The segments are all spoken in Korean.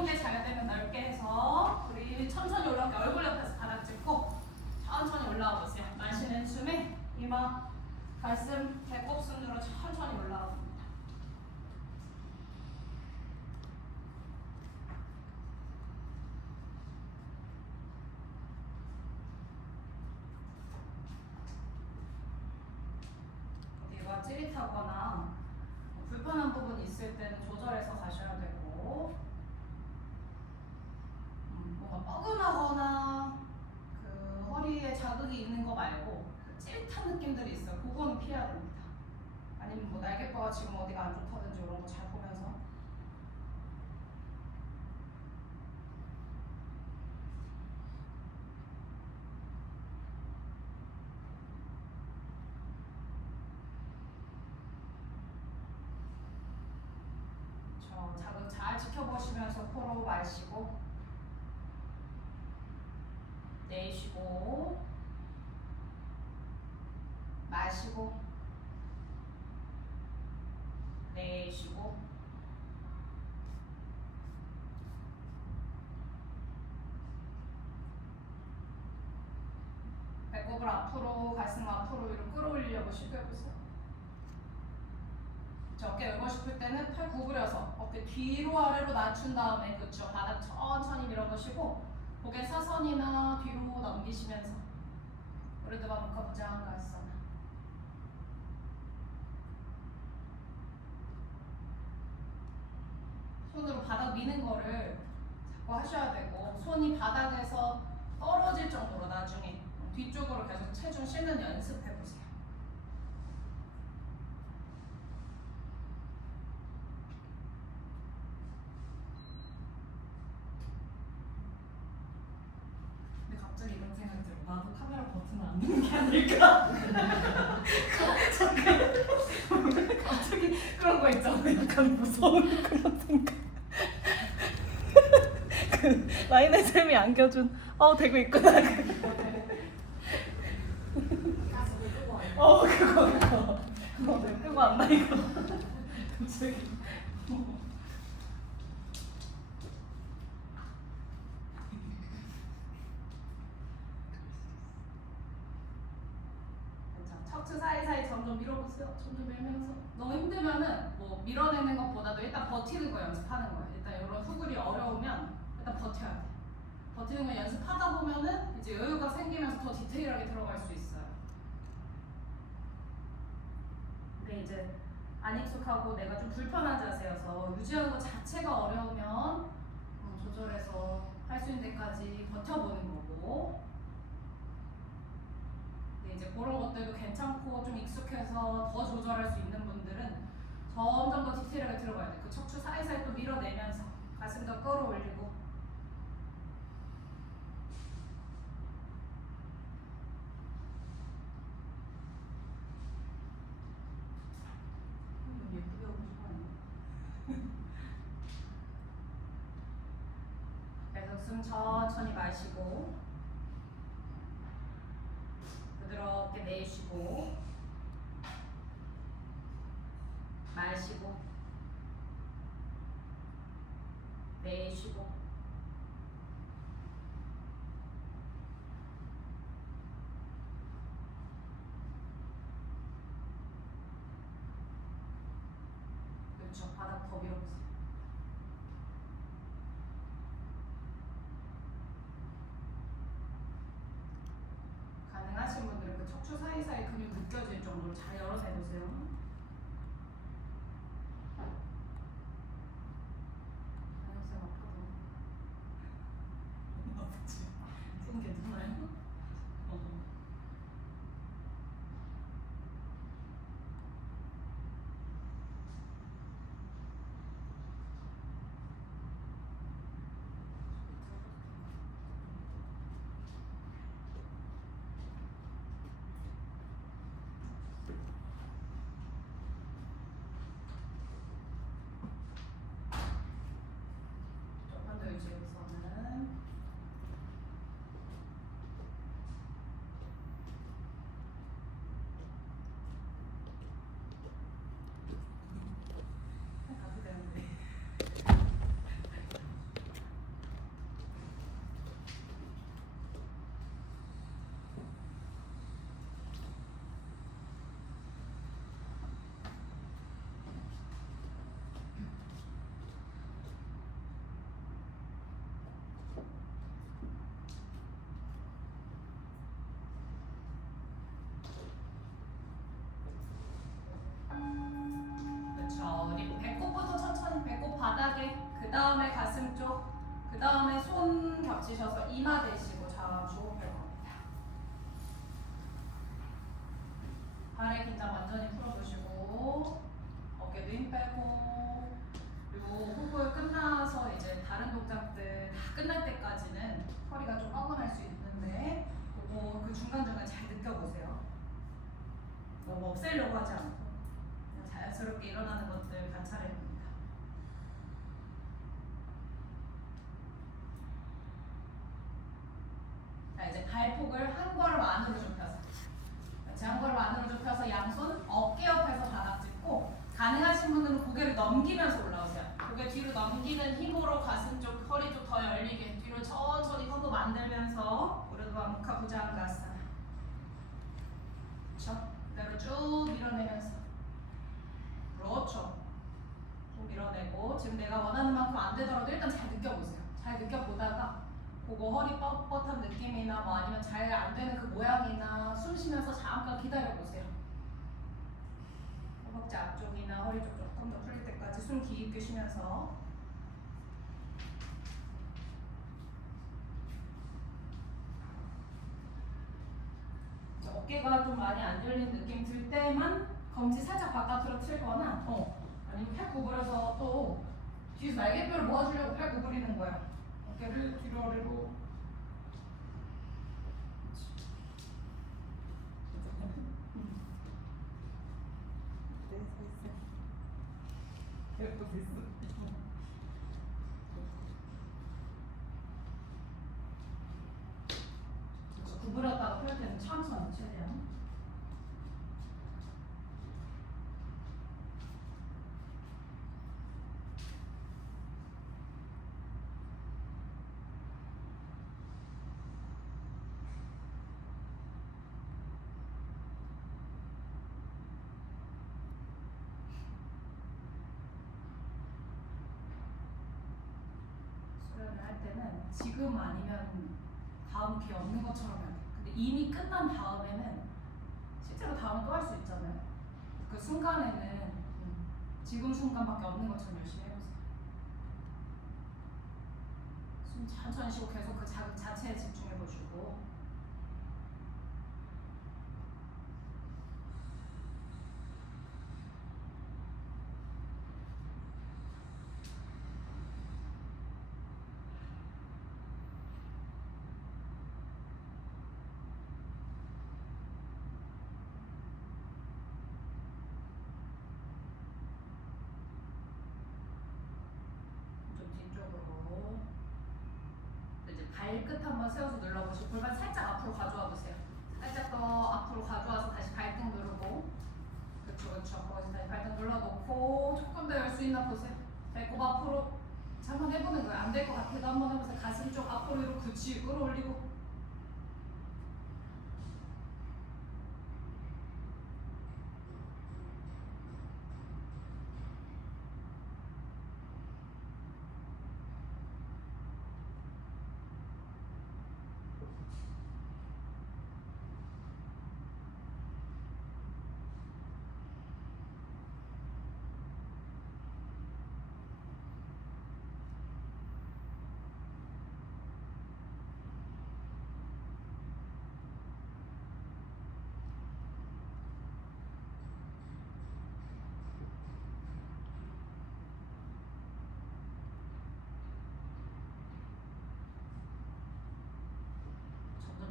가벼운데 자야 되면 넓게 해서 우리 천천히 올라오게 얼굴 옆에서 바닥 짚고 천천히 올라와 보세요. 마시는 숨에 이마, 가슴, 배꼽 순으로 천천히 올라와 봅니다. 어디가 찌릿하거나 불편한 부분이 있을 때는 조절해서 가셔야 되고 뭔가 뻐근하거나 그 허리에 자극이 있는 거 말고 그 찌릿한 느낌들이 있어요. 그거는 피해야 됩니다. 아니면 뭐 날개뼈가 지금 어디가 안 좋다든지 이런 거 잘 보면서 자극 잘 지켜보시면서 코로 마시고 내쉬고 마시고 내쉬고 배꼽을 앞으로 가슴 앞으로 위로 끌어올리려고 시도해보세요. 어깨 열고 싶을 때는 팔 구부려서 어깨 뒤로 아래로 낮춘 다음에 그쵸 바닥 천천히 밀어보시고 고개 사선이나 뒤로 넘기시면서 우르드바 무카 부장가아사나 손으로 바닥 미는 거를 자꾸 하셔야 되고 손이 바닥에서 떨어질 정도로 나중에 뒤쪽으로 계속 체중 실는 연습해보세요. 근데 갑자기 이런 생각이 들어. 나도 카메라 버튼을 안 누른 게 아닐까? 갑자기 그런 거 있잖아. 약간 무서운 그런 생각. 그 라인의 쌤이 안겨준 되고 있구나. 그거 내 끄고 왔나 이거. 갑자기. 척추 사이사이 점점 밀어보세요. 점점 밀면서 너무 힘들면은 뭐 밀어내는 것보다도 일단 버티는 거 연습하는 거예요. 일단 이런 후굴이 어려우면 일단 버텨야 돼. 버티는 거 연습하다 보면은 이제 여유가 생기면서 더 디테일하게 들어갈 수 있어요. 근데 이제 안 익숙하고 내가 좀 불편한 자세여서 유지하는 것 자체가 어려우면 조절해서 할 수 있는 데까지 버텨보는 거고. 이제 그런 것들도 괜찮고 좀 익숙해서 더 조절할 수 있는 분들은 점점 더 디테일하게 들어가야 돼. 그 척추 사이사이 또 밀어내면서 가슴 더 끌어올리고. 예쁘게 하고 싶어요. 계속 숨 천천히 마시고 부드럽게 내쉬고 마시고 내쉬고 그렇죠. 바닥 더 밀어보세요. 가능하신 분들은 그 척추 사이사이 근육 느껴질 정도로 잘 열어내보세요. 안녕쌤 아파도 아프지? 손 괜찮아요? 머리, 배꼽부터 천천히 배꼽 바닥에, 그 다음에 가슴 쪽, 그 다음에 손 겹치셔서 이마 대시고 좌우 펼 겁니다. 발의 긴장 완전히 풀어주시고 어깨도 힘 빼고, 그리고 호흡 끝나서 이제 다른 동작들 다 끝날 때까지는 허리가 좀 뻐근할 수 있는데 그거 그 중간중간 잘 느껴보세요. 너무 없애려고 하지 않고 그냥 자연스럽게 일어나는 것들 관찰해봅니다. 자, 이제 발폭을 한 걸음 안으로 좁혀서, 같이 한 걸음 안으로 좁혀서 양손 어깨 옆에서 바닥 짚고, 가능하신 분들은 고개를 넘기면서 올라오세요. 고개 뒤로 넘기는 힘으로 가슴 쪽, 허리 쪽 더 열리게 뒤로 천천히 허브 만들면서 우르드바무카 부자한가아사나. 그렇죠? 그대로 쭉 밀어내면서, 그렇죠. 쭉 밀어내고, 지금 내가 원하는 만큼 안 되더라도 일단 잘 느껴보세요. 잘 느껴보다가 그거 허리 뻣뻣한 느낌이나 뭐 아니면 잘 안 되는 그 모양이나 숨 쉬면서 잠깐 기다려보세요. 허벅지 앞쪽이나 허리 쪽 조금 더 풀릴 때까지 숨 깊게 쉬면서. 어깨가 좀 많이 안 열리는 느낌 들 때만 검지 살짝 바깥으로 틀거나 아니면 팔 구부려서 또 뒤에서 날개뼈를 모아주려고 팔 구부리는 거야. 어깨를 뒤로 아래로. 계속 있어. 구부렸다가 펼 때는 천천히 최대한. 수련을 할 때는 지금 아니면 다음 기회 없는 것처럼 해야 돼. 근데 이미 끝난 다음에는 실제로 다음에 또 할 수 있잖아요. 그 순간에는 지금 순간밖에 없는 것처럼 열심히 해보세요. 숨 천천히 쉬고 계속 그 자극 자체에 집중해보시고. 발끝 한번 세워서 눌러보시고 골반 살짝 앞으로 가져와 보세요. 살짝 더 앞으로 가져와서 다시 발등 누르고, 그렇죠, 그렇죠. 거기서 다시 발등 눌러놓고 조금 더 열 수 있나 보세요. 배꼽 앞으로 한번 해보는 거예요. 안 될 것 같아도 한번 해보세요. 가슴 쪽 앞으로 이렇게 그치 끌어올리고.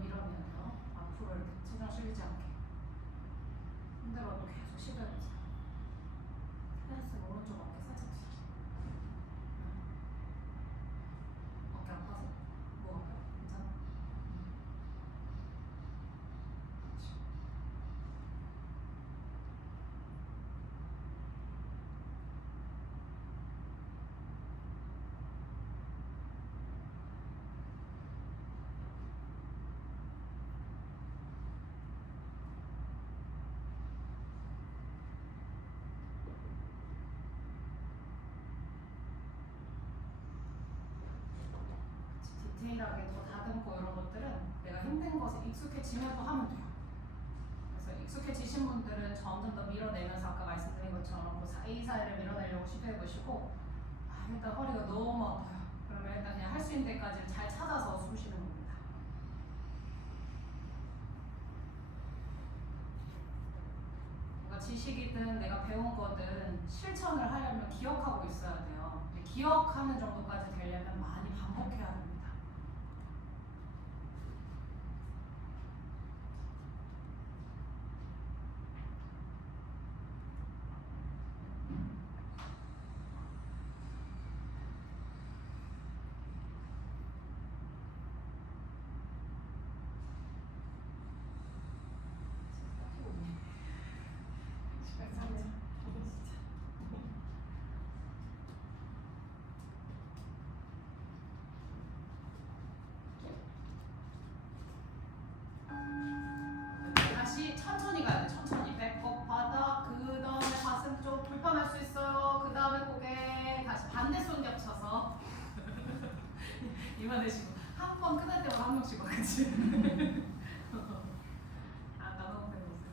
밀어내면서 앞으로 이렇게 체중 실리지 않게 힘들어도 계속 시도해보세요. 헬스 오른쪽 어깨 살짝 어깨 아파서 뭐 괜찮아? 디테일하게 더 다듬고 이런 것들은 내가 힘든 것에 익숙해지면 또 하면 돼요. 그래서 그래서 익숙해지신 분들은 점점 더 밀어내면서 아까 말씀드린 것처럼 그 사이사이를 밀어내려고 시도해 보시고 일단 허리가 너무 아파요. 그러면 일단 그냥 할 수 있는 데까지 잘 찾아서 숨 쉬는 겁니다. 뭔가 지식이든 내가 배운 거든 실천을 하려면 기억하고 있어야 돼요. 근데 기억하는 정도까지 되려면 많이 반복해야 됩니다. 다시 천천히 가야 돼. 천천히 배꼽 바닥, 그 다음에 가슴 쪽 불편할 수 있어요. 그 다음에 고개 다시 반대 손 겹쳐서 이만 내쉬고 한 번 끝날 때마다 한 명씩 와야지. 아까 너무 배웠어요.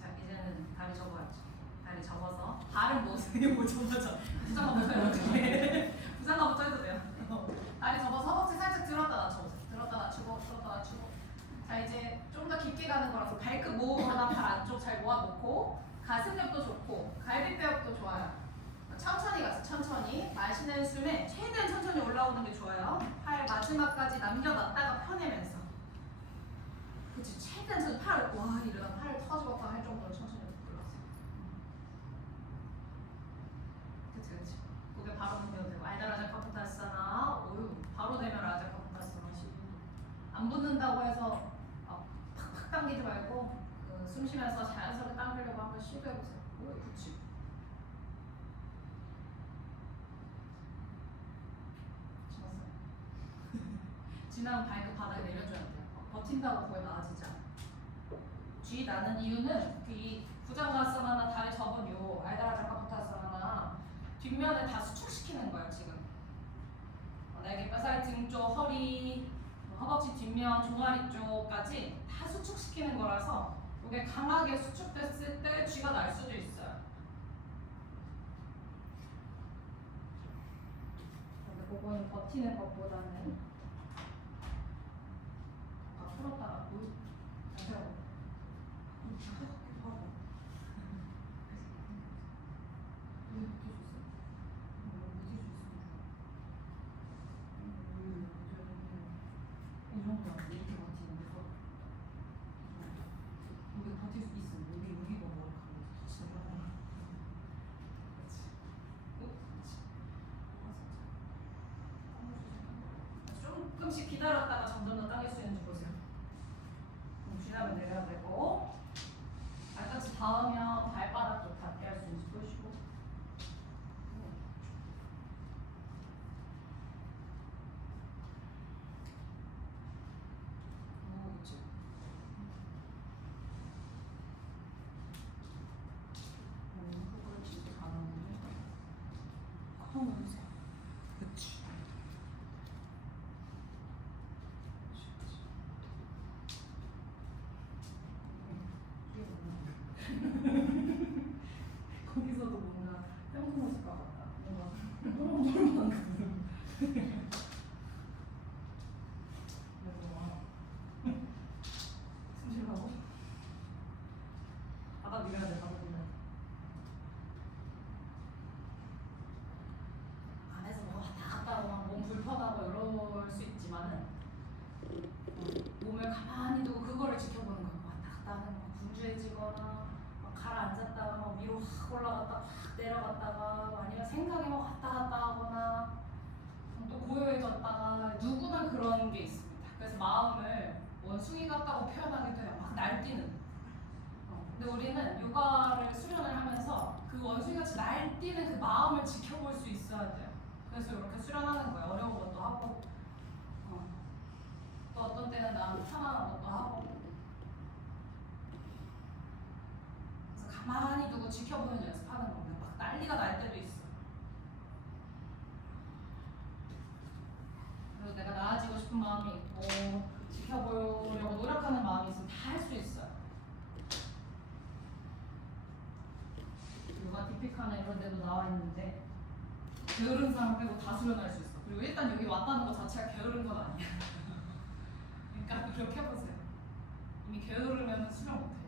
자 이제는 다리 접어야죠. 다리 접어서 발은 못 접어져. 부상가부터 해도 어떻게? 부상가부터 해도 돼요. 다리 접어서 허벅지 살짝 들었다 낮춰보세요. 들었다 낮추고 들었다 낮추고. 자 이제 좀 더 깊게 가는 거라서 발끝 모으거나 발 안쪽 잘 모아놓고 가슴뼈도 좋고 갈비뼈도 좋아요. 천천히 가서 천천히 마시는 숨에 최대한 천천히 올라오는 게 좋아요. 팔 마지막까지 남겨놨다가 펴내면서. 그치 최대한 천천히 팔 와 이러다 팔 터지겠다 할 정도로 천천히 올라가세요. 그치 고개 바로 넘겨도 되고 아이다라자카푸타스아나 오유 바로 되면 라자카푸타스아나 안 붙는다고 해서 팍팍 당기지 말고 숨 쉬면서 자연스럽게 당기려고 한번 시도해보세요. 오 그치 지나면 발끝 바닥에 내려줘야 돼요. 버틴다고 거의 나아지지 않아요. 쥐 나는 이유는 이 부장가스나 다리 접은 요 아이다라자카푸타스아나 뒷면을 다 수축시키는 거예요 지금. 날개 뼈살 등 쪽, 허리, 허벅지 뒷면, 종아리 쪽까지 다 수축시키는 거라서 이게 강하게 수축됐을 때 쥐가 날 수도 있어요. 근데 그거는 버티는 것보다는 풀었다가 자세로 이 정도면 이렇게 버티는 데서 여기 버틸 수 있어. 여기가 머리 가면 진짜 그렇지. 조금씩 기다렸다가 점점 더 당길 수 있는지 보세요. 쥐나면 내려야 되고 발끝이 닿으면 발바닥 좀 닿게 할 수 있는지 보시고. 그렇지. 그렇지. 잘하는데. 넣으세요. 그렇지. 거기서도 뭔가 뿅뿅 것 같다. 뭔가 뽀롱뽀롱한 숨 쉬라고? 바닥 밀어야 돼. 바닥 밀어야 돼. 안에서 뭐 왔다 갔다 하고 막 몸 불편하고 이럴 수 있지만은 몸을 가만히 두고 그거를 지켜보는 거예요. 왔다 갔다 하는 거 분주해지거나 막 가라앉았다가 막 위로 확 올라갔다가 확 내려갔다가 아니면 생각이 막 왔다 갔다 하거나 또 고요해졌다가 누구나 그런 게 있습니다. 그래서 마음을 원숭이 같다고 표현하기도 해요. 막 날뛰는. 근데 우리는 요가를 수련을 하면서 그 원숭이같이 날뛰는 그 마음을 지켜볼 수 있어야 돼요. 그래서 이렇게 수련하는 거예요. 어려운 것도 하고 또 어떤 때는 나한테 편안한 것도 하고 가만히 두고 지켜보는 연습하는 거예요. 막 난리가 날 때도 있어. 그리고 내가 나아지고 싶은 마음이 있고 지켜보려고 노력하는 마음이 있으면 다 할 수 있어요. 요가 디피카나 이런 데도 나와 있는데 게으른 사람 빼고 다 수련할 수 있어. 그리고 일단 여기 왔다는 것 자체가 게으른 건 아니야. 그러니까 그렇게 해보세요. 이미 게으르면 수련 못해요.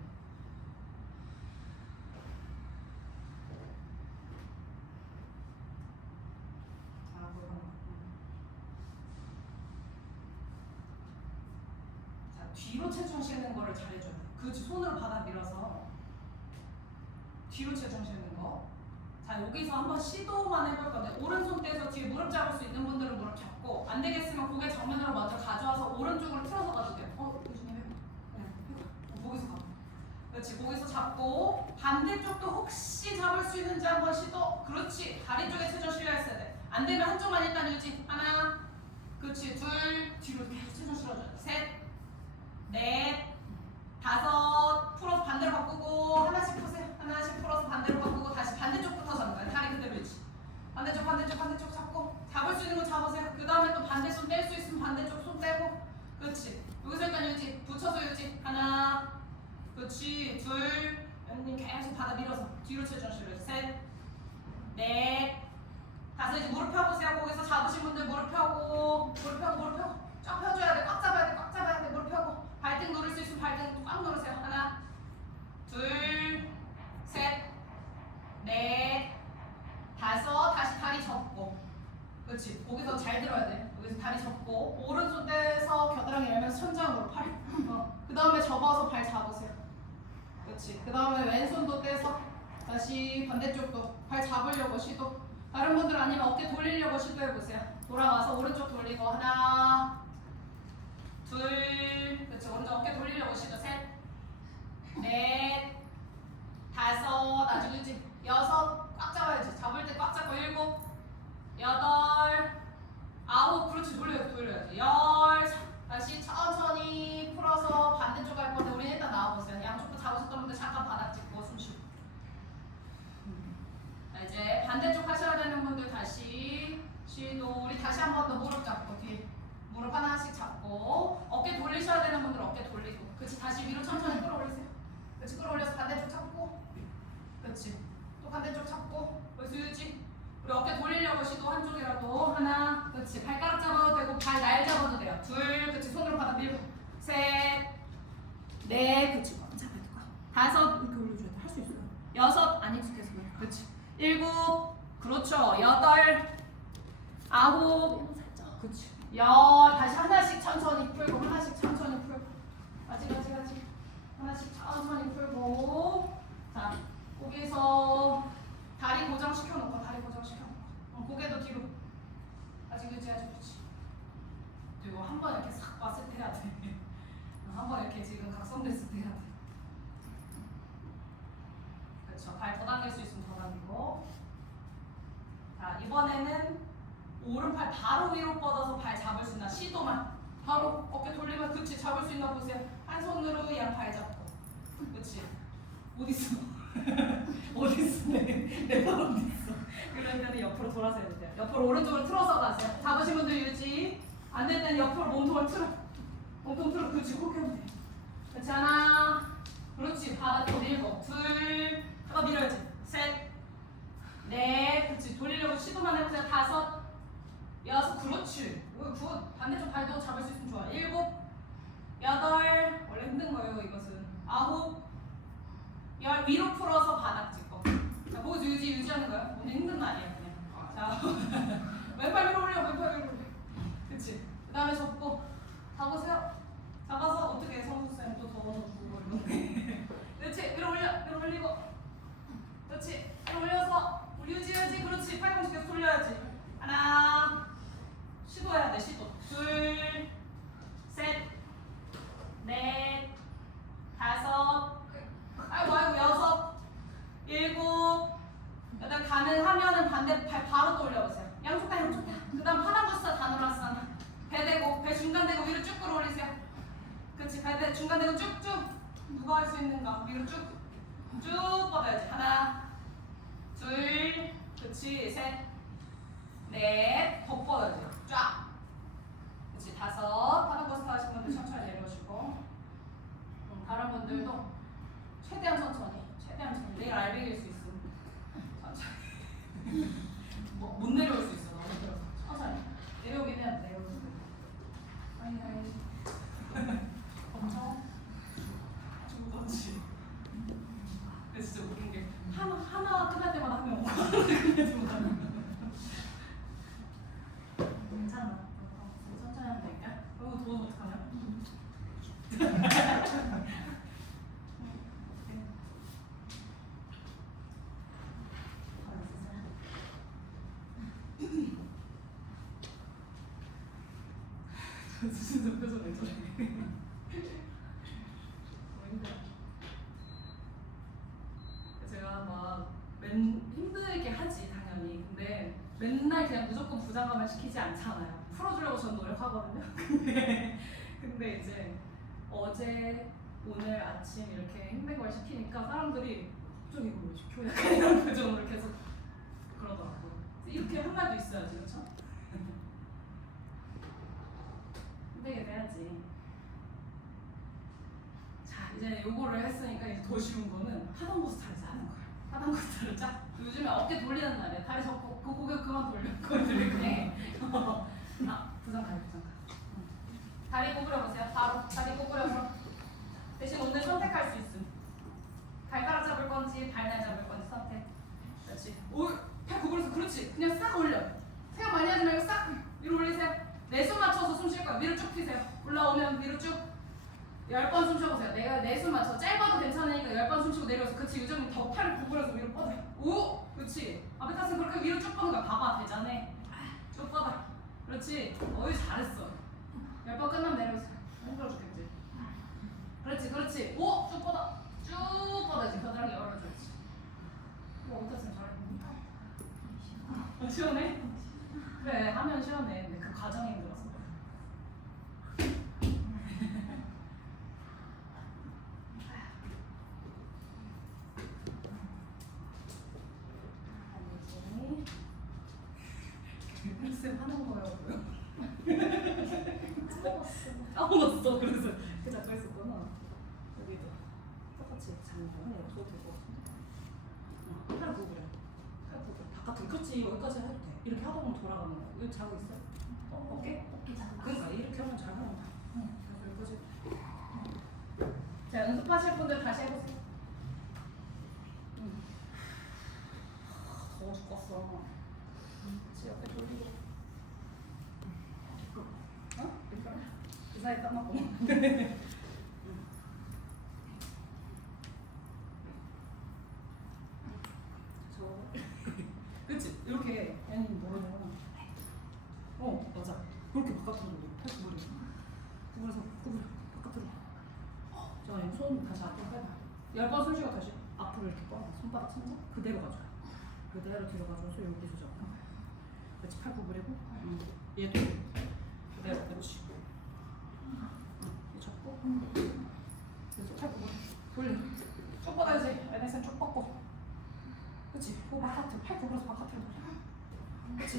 자, 뒤로 체중 실는 거를 잘해줘야 돼. 그 손으로 바닥 밀어서 뒤로 체중 실는 거. 자, 여기서 한번 시도만 해볼 건데 오른손 떼서 뒤에 무릎 잡을 수 있는 분들은 무릎 잡고 안 되겠으면 고개 정면으로 먼저 가져와서 오른쪽으로 틀어서 가도 돼요. 요즘에 해봐. 거기서 가. 그렇지. 거기서 잡고 반대쪽도 혹시 잡을 수 있는지 한번 시도. 그렇지. 다리 쪽에 체중 실려 있어야 돼. 안 되면 한쪽만 일단 유지. 하나. 그렇지. 둘. 뒤로 계속 체중 실어줘야 돼. 셋. 넷. 다섯. 풀어서 반대로 바꾸고 하나씩 푸세요. 하나씩 풀어서 반대로 바꾸고 다시 반대쪽부터 잡는 거예요. 다리 그대로 유지. 반대쪽 잡고 잡을 수 있는 거 잡으세요. 그 다음에 또 반대 손 뗄 수 있으면 반대쪽 손 떼고. 그렇지. 여기서 일단 유지. 붙여서 유지. 하나. 그렇지. 둘. 연님 계속 받아 밀어서 뒤로 체중 실어요. 셋. 넷. 다섯. 이제 무릎 펴보세요. 거기서 잡으신 분들 무릎 펴고 쫙 펴줘야 돼. 꽉 잡아야 돼. 무릎 펴고 발등 누를 수 있으면 발등 꽉 누르세요. 하나. 둘. 셋. 넷. 다섯. 다시 다리 접고. 그렇지. 거기서 잘 들어야 돼. 여기서 다리 접고 오른손 떼서 겨드랑이 열면서 천장으로 팔. 그 다음에 접어서 발 잡으세요. 그렇지. 그 다음에 왼손도 떼서 다시 반대쪽도 발 잡으려고 시도. 다른 분들 아니면 어깨 돌리려고 시도해보세요. 돌아와서 오른쪽 돌리고 하나. 둘. 그렇지. 오른쪽 어깨 돌리려고 시도. 셋. 넷. 다섯. 아직 유지. 여섯. 꽉 잡아야지. 잡을 때 꽉 잡고 일곱. 여덟. 아홉. 그렇지. 돌려야지. 열. 다시 천천히 풀어서 반대쪽 갈 건데 우리 일단 나와보세요. 양쪽도 잡으셨던 분들 잠깐 바닥 짚고 숨 쉬고. 자, 이제 반대쪽 하셔야 되는 분들 다시 시도. 우리 다시 한 번 더 무릎 잡고 뒤 무릎 하나씩 잡고 어깨 돌리셔야 되는 분들 어깨 돌리고. 그렇지. 다시 위로 천천히 끌어올리세요. 그렇지. 끌어올려서 반대쪽 잡고. 그렇지. 또 반대쪽 잡고. 그래서 유지. 우리 어깨 돌리려고 시도 한쪽이라도 하나. 그렇지. 발가락 잡아도 되고 발 날 잡아도 돼요. 둘. 그렇지. 손으로 바닥 밀고. 셋. 넷. 그렇지. 다섯. 이렇게 올려줘야 돼. 할 수 있어요. 여섯. 안 익숙해서 그래. 그렇지. 일곱. 그렇죠. 여덟. 아홉. 그렇지. 열. 다시 하나씩 천천히 풀고 하나씩 천천히 풀고. 아직. 하나씩 천천히 풀고. 자, 거기서 다리 고정시켜놓고 고개도 뒤로. 아직 그렇지. 그리고 한 번 이렇게 싹 왔을 때 해야 돼. 한 번 이렇게 지금 각성됐을 때 해야 돼. 그렇죠. 발 더 당길 수 있으면 더 당기고. 자, 이번에는 오른팔 바로 위로 뻗어서 발 잡을 수 있나 시도만. 바로 어깨 돌리면 그렇지. 잡을 수 있나 보세요. 한 손으로 양발 잡고. 그렇지. 어딨어? 어딨어? 내발 어딨어? 그럴 때는 옆으로 돌아서 해도 돼요. 옆으로 오른쪽으로 틀어서 가세요. 잡으신 분들 유지. 안 될 때는 옆으로 몸통을 틀어. 그렇지. 그렇게 하면 돼요. 그렇지. 하나. 그렇지. 바닥도 밀고. 둘. 하나 밀어야지. 셋. 넷. 그렇지. 돌리려고 시도만 해보세요. 다섯. 여섯. 그렇지. 굿. 반대쪽 발도 잡을 수 있으면 좋아. 일곱. 여덟. 원래 힘든 거예요. 이것은. 아홉. 열. 위로 풀어서 바닥 짚고. 자, 거기서 유지하는 거예요. 오늘 힘든 거 아니에요. 그냥. 자, 왼팔 위로 올려. 그치. 그 다음에 접고. 잡으세요. 잡아서 어떻게 성수쌤 또 더워놓고 이렇게. 그렇지. 위로 올리고. 그렇지. 위로 올려서 우리 유지해야지. 그렇지. 팔꿈치 계속 돌려야지. 하나. 시도해야 돼. 시도. 둘. 셋. 넷. 다섯. 아이고. 여섯. 일곱. 여덟. 가능하면은 반대팔 바로 또 올려보세요. 양쪽 다. 그 다음 파나부스타 다누라스나. 배 대고, 배 중간 대고 위로 쭉 끌어올리세요. 그렇지. 배 중간 대고 쭉쭉. 누가 할 수 있는가? 위로 쭉. 쭉 뻗어야지. 하나, 둘, 그렇지. 셋, 넷, 더 뻗어야지. 쫙. 그렇지. 다섯. 파란버스 타신 분들 천천히 내려오시고. 다른 분들도 최대한 천천히. 최대한 천천히. 내일 알백일 수 있음. 천천히. 못 내려올 수 있어. 너무 힘들어서. 천천히. 내려오긴 해야 돼. 내려오긴 해. 하이. 엄청 죽었지. 근데 진짜 웃긴 게 하나 끝날 때마다 한 명 오고 하나 끝날 때마다 한 명. 괜찮아. 천천히 하면 되니까. 도움 어떡하냐? 진짜 표정 왜 저래? 제가 막 힘들게 하지 당연히. 근데 맨날 그냥 무조건 부장감을 시키지 않잖아요. 풀어주려고 전 노력하거든요. 근데 이제 어제 오늘 아침 이렇게 힘든 걸 시키니까 사람들이 갑자기 이걸 왜 시켜? 약간 이런 표정으로 계속 그러더라고요. 이렇게 한 말도 있어야지, 그렇죠? 힘들게 돼야지. 자, 이제 요거를 했으니까 이제 더 쉬운 거는 하던 거 스타일에서 하는 거예요. 하던 거 스타일을 쫙. 요즘에 어깨 돌리는 날이야. 다리 접고 그 고개 그만 돌려. 그걸 들리네. 아, 부장 가. 다리 구부려 보세요. 바로 다리 구부려서. 대신 오늘 선택할 수 있음. 발가락 잡을 건지 발날 잡을 건지 선택. 그렇지. 오, 팔 구부려서 그렇지. 그냥 싹 올려. 생각 많이 하지 말고 싹 위로 올리세요. 내숨 맞춰서 숨 쉴 거예요. 위로 쭉 피세요. 올라오면 위로 쭉 10번 숨 쉬어보세요. 내가 내숨 맞춰. 짧아도 괜찮으니까 10번 숨 쉬고 내려서. 그치. 요즘은 더 팔을 구부려서 위로 뻗어요. 오! 그렇지. 앞에 탔으면 그렇게 위로 쭉 뻗는 거야. 봐봐. 되잖아. 쭉 뻗어. 그렇지. 어이 잘했어. 10번 끝나면 내려오세요. 힘들어 죽겠지. 그렇지. 그렇지. 오! 쭉 뻗어. 쭉 뻗어야지. 겨드랑이 열어줘야지. 못했으면 잘했는데. 시원해? 그래. 하면 시원해. 근데 그 과정이 힘들어서. 쌤 하는 거라고요? 까먹었어. 그래서 그 자꾸 했었구나. 여기도 똑같이 장면을 없어도 될 것 같은데. 팔 구부려. 팔 구부려. 바깥으로. 그렇지. 여기까지 해도 돼. 이렇게 하다 보면 돌아가는 거야. 여기 자고 있어요? 어깨? 어깨 자고. 그러니까 이렇게 하면 잘 하는 거야. 그래서 여기까지. 자, 연습하실 분들 다시 해보세요. 더워 죽겠어. 그치, 옆에 돌리고. 어? 그 사이 까먹고. 그치? 이렇게 애니 뭐라고. 맞아. 그렇게 바깥으로 돌려. 팔 구부려. 구부려. 바깥으로. 자, 손 다시 앞으로 빼봐. 10번 숨 쉬고 다시 앞으로 이렇게 뻗어. 손바닥 천장 그대로 가져요. 그대로 뒤로 가져서 여기서 잡고. 그렇지. 팔 구부리고. 얘도 그대로. 그렇지. 잡고. 그래서 팔 구부려. 돌려. 쭉 뻗어야지. 애네선 쭉 뻗고. 그렇지. 그 바깥으로. 팔 구부려서 바깥으로 돌려. 그렇지.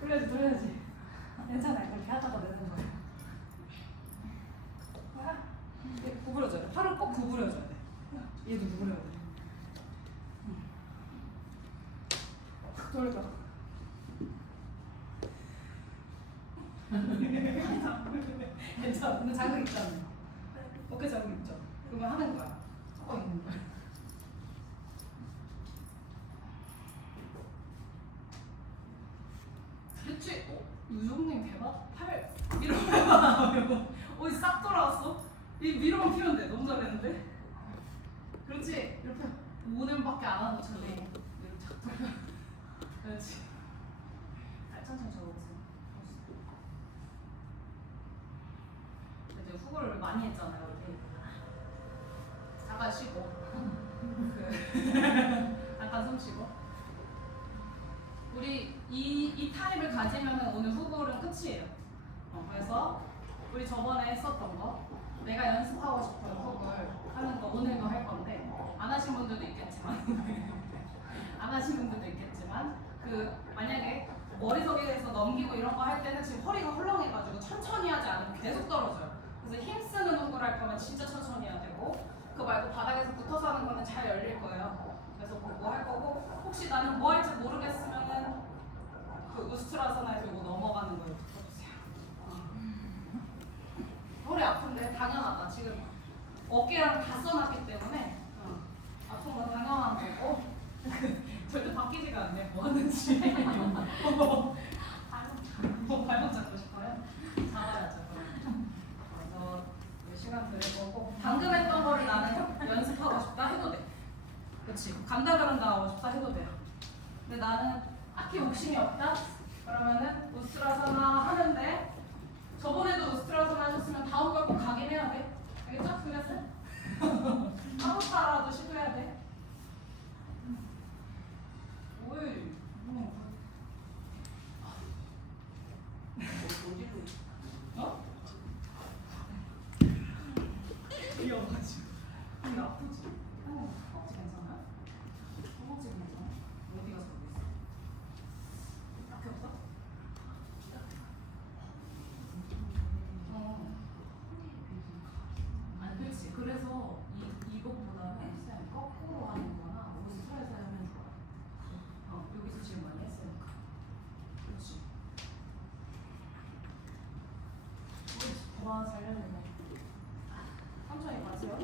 돌려야지. 괜찮아. 그렇게 하다가 되는 거야. 구부려줘야 돼. 팔을 꼭 구부려줘야 돼. 얘도 구부려야 돼. 확 돌려봐. 괜찮아. 근데 자극 있잖아. 어깨 자극 있죠. 그러면 하는 거야. 있는 거야. 그렇지. 유정님 대박. 팔 밀어봐. 어디 싹 돌아왔어? 이 위로만 피면 돼. 너무 잘했는데? 그렇지. 이렇게 5년밖에 안 하는 것처럼 이렇게 착 돌려. 그렇지. 천천히 적어보세요. 이제 후보를 많이 했잖아요. 우리. 잠깐 쉬고. 잠깐 숨 쉬고. 우리 이 타임을 가지면 오늘 후보는 끝이에요. 그래서 우리 저번에 했었던 거 내가 연습하고 싶은 훅을 하는 거 오늘도 할 건데 안 하신 분들도 있겠지만 안 하신 분들도 있겠지만 그 만약에 머리속에서 넘기고 이런 거 할 때는 지금 허리가 헐렁해가지고 천천히 하지 않으면 계속 떨어져요. 그래서 힘 쓰는 운동을 할 거면 진짜 천천히 해야 되고 그 말고 바닥에서 붙어서 하는 거는 잘 열릴 거예요. 그래서 그거 할 거고 혹시 나는 뭐 할지 모르겠으면은 그 우스트라사나에서 이거 넘어가는 거에 붙어주세요. 허리 아픈데 당연하다. 지금 어깨랑 다 써놨기 때문에 아픈 건 당연한 거고 절대 바뀌지가 않네. 뭐 하는지. 뭐 발목 잡고 싶어요? 잡아야죠. 그래서 시간 드릴 거고 방금 했던 거를 나는 연습하고 싶다 해도 돼. 그렇지. 감각을 한다 하고 싶다 해도 돼요. 근데 나는 딱히 욕심이 없다? 그러면은 우스트라사나 하는데 저번에도 우스트라사나 하셨으면 다음 걸 꼭 가긴 해야 돼. 알겠죠? 그랬어요? 하루파라도 시도해야 돼. 오이. 어? 귀여워가지고. 근데 아프지? 허벅지 괜찮아요? 허벅지 괜찮아? 어디가 저기 있어? 딱히 없어? 아니 그렇지. 그래서 이것보다는 쌤 거꾸로 하는 거나 우스트라에서 하면 좋아. 여기서 지금 많이 했으니까. 그렇지. 와, 잘 열리네. 천천히 가세요.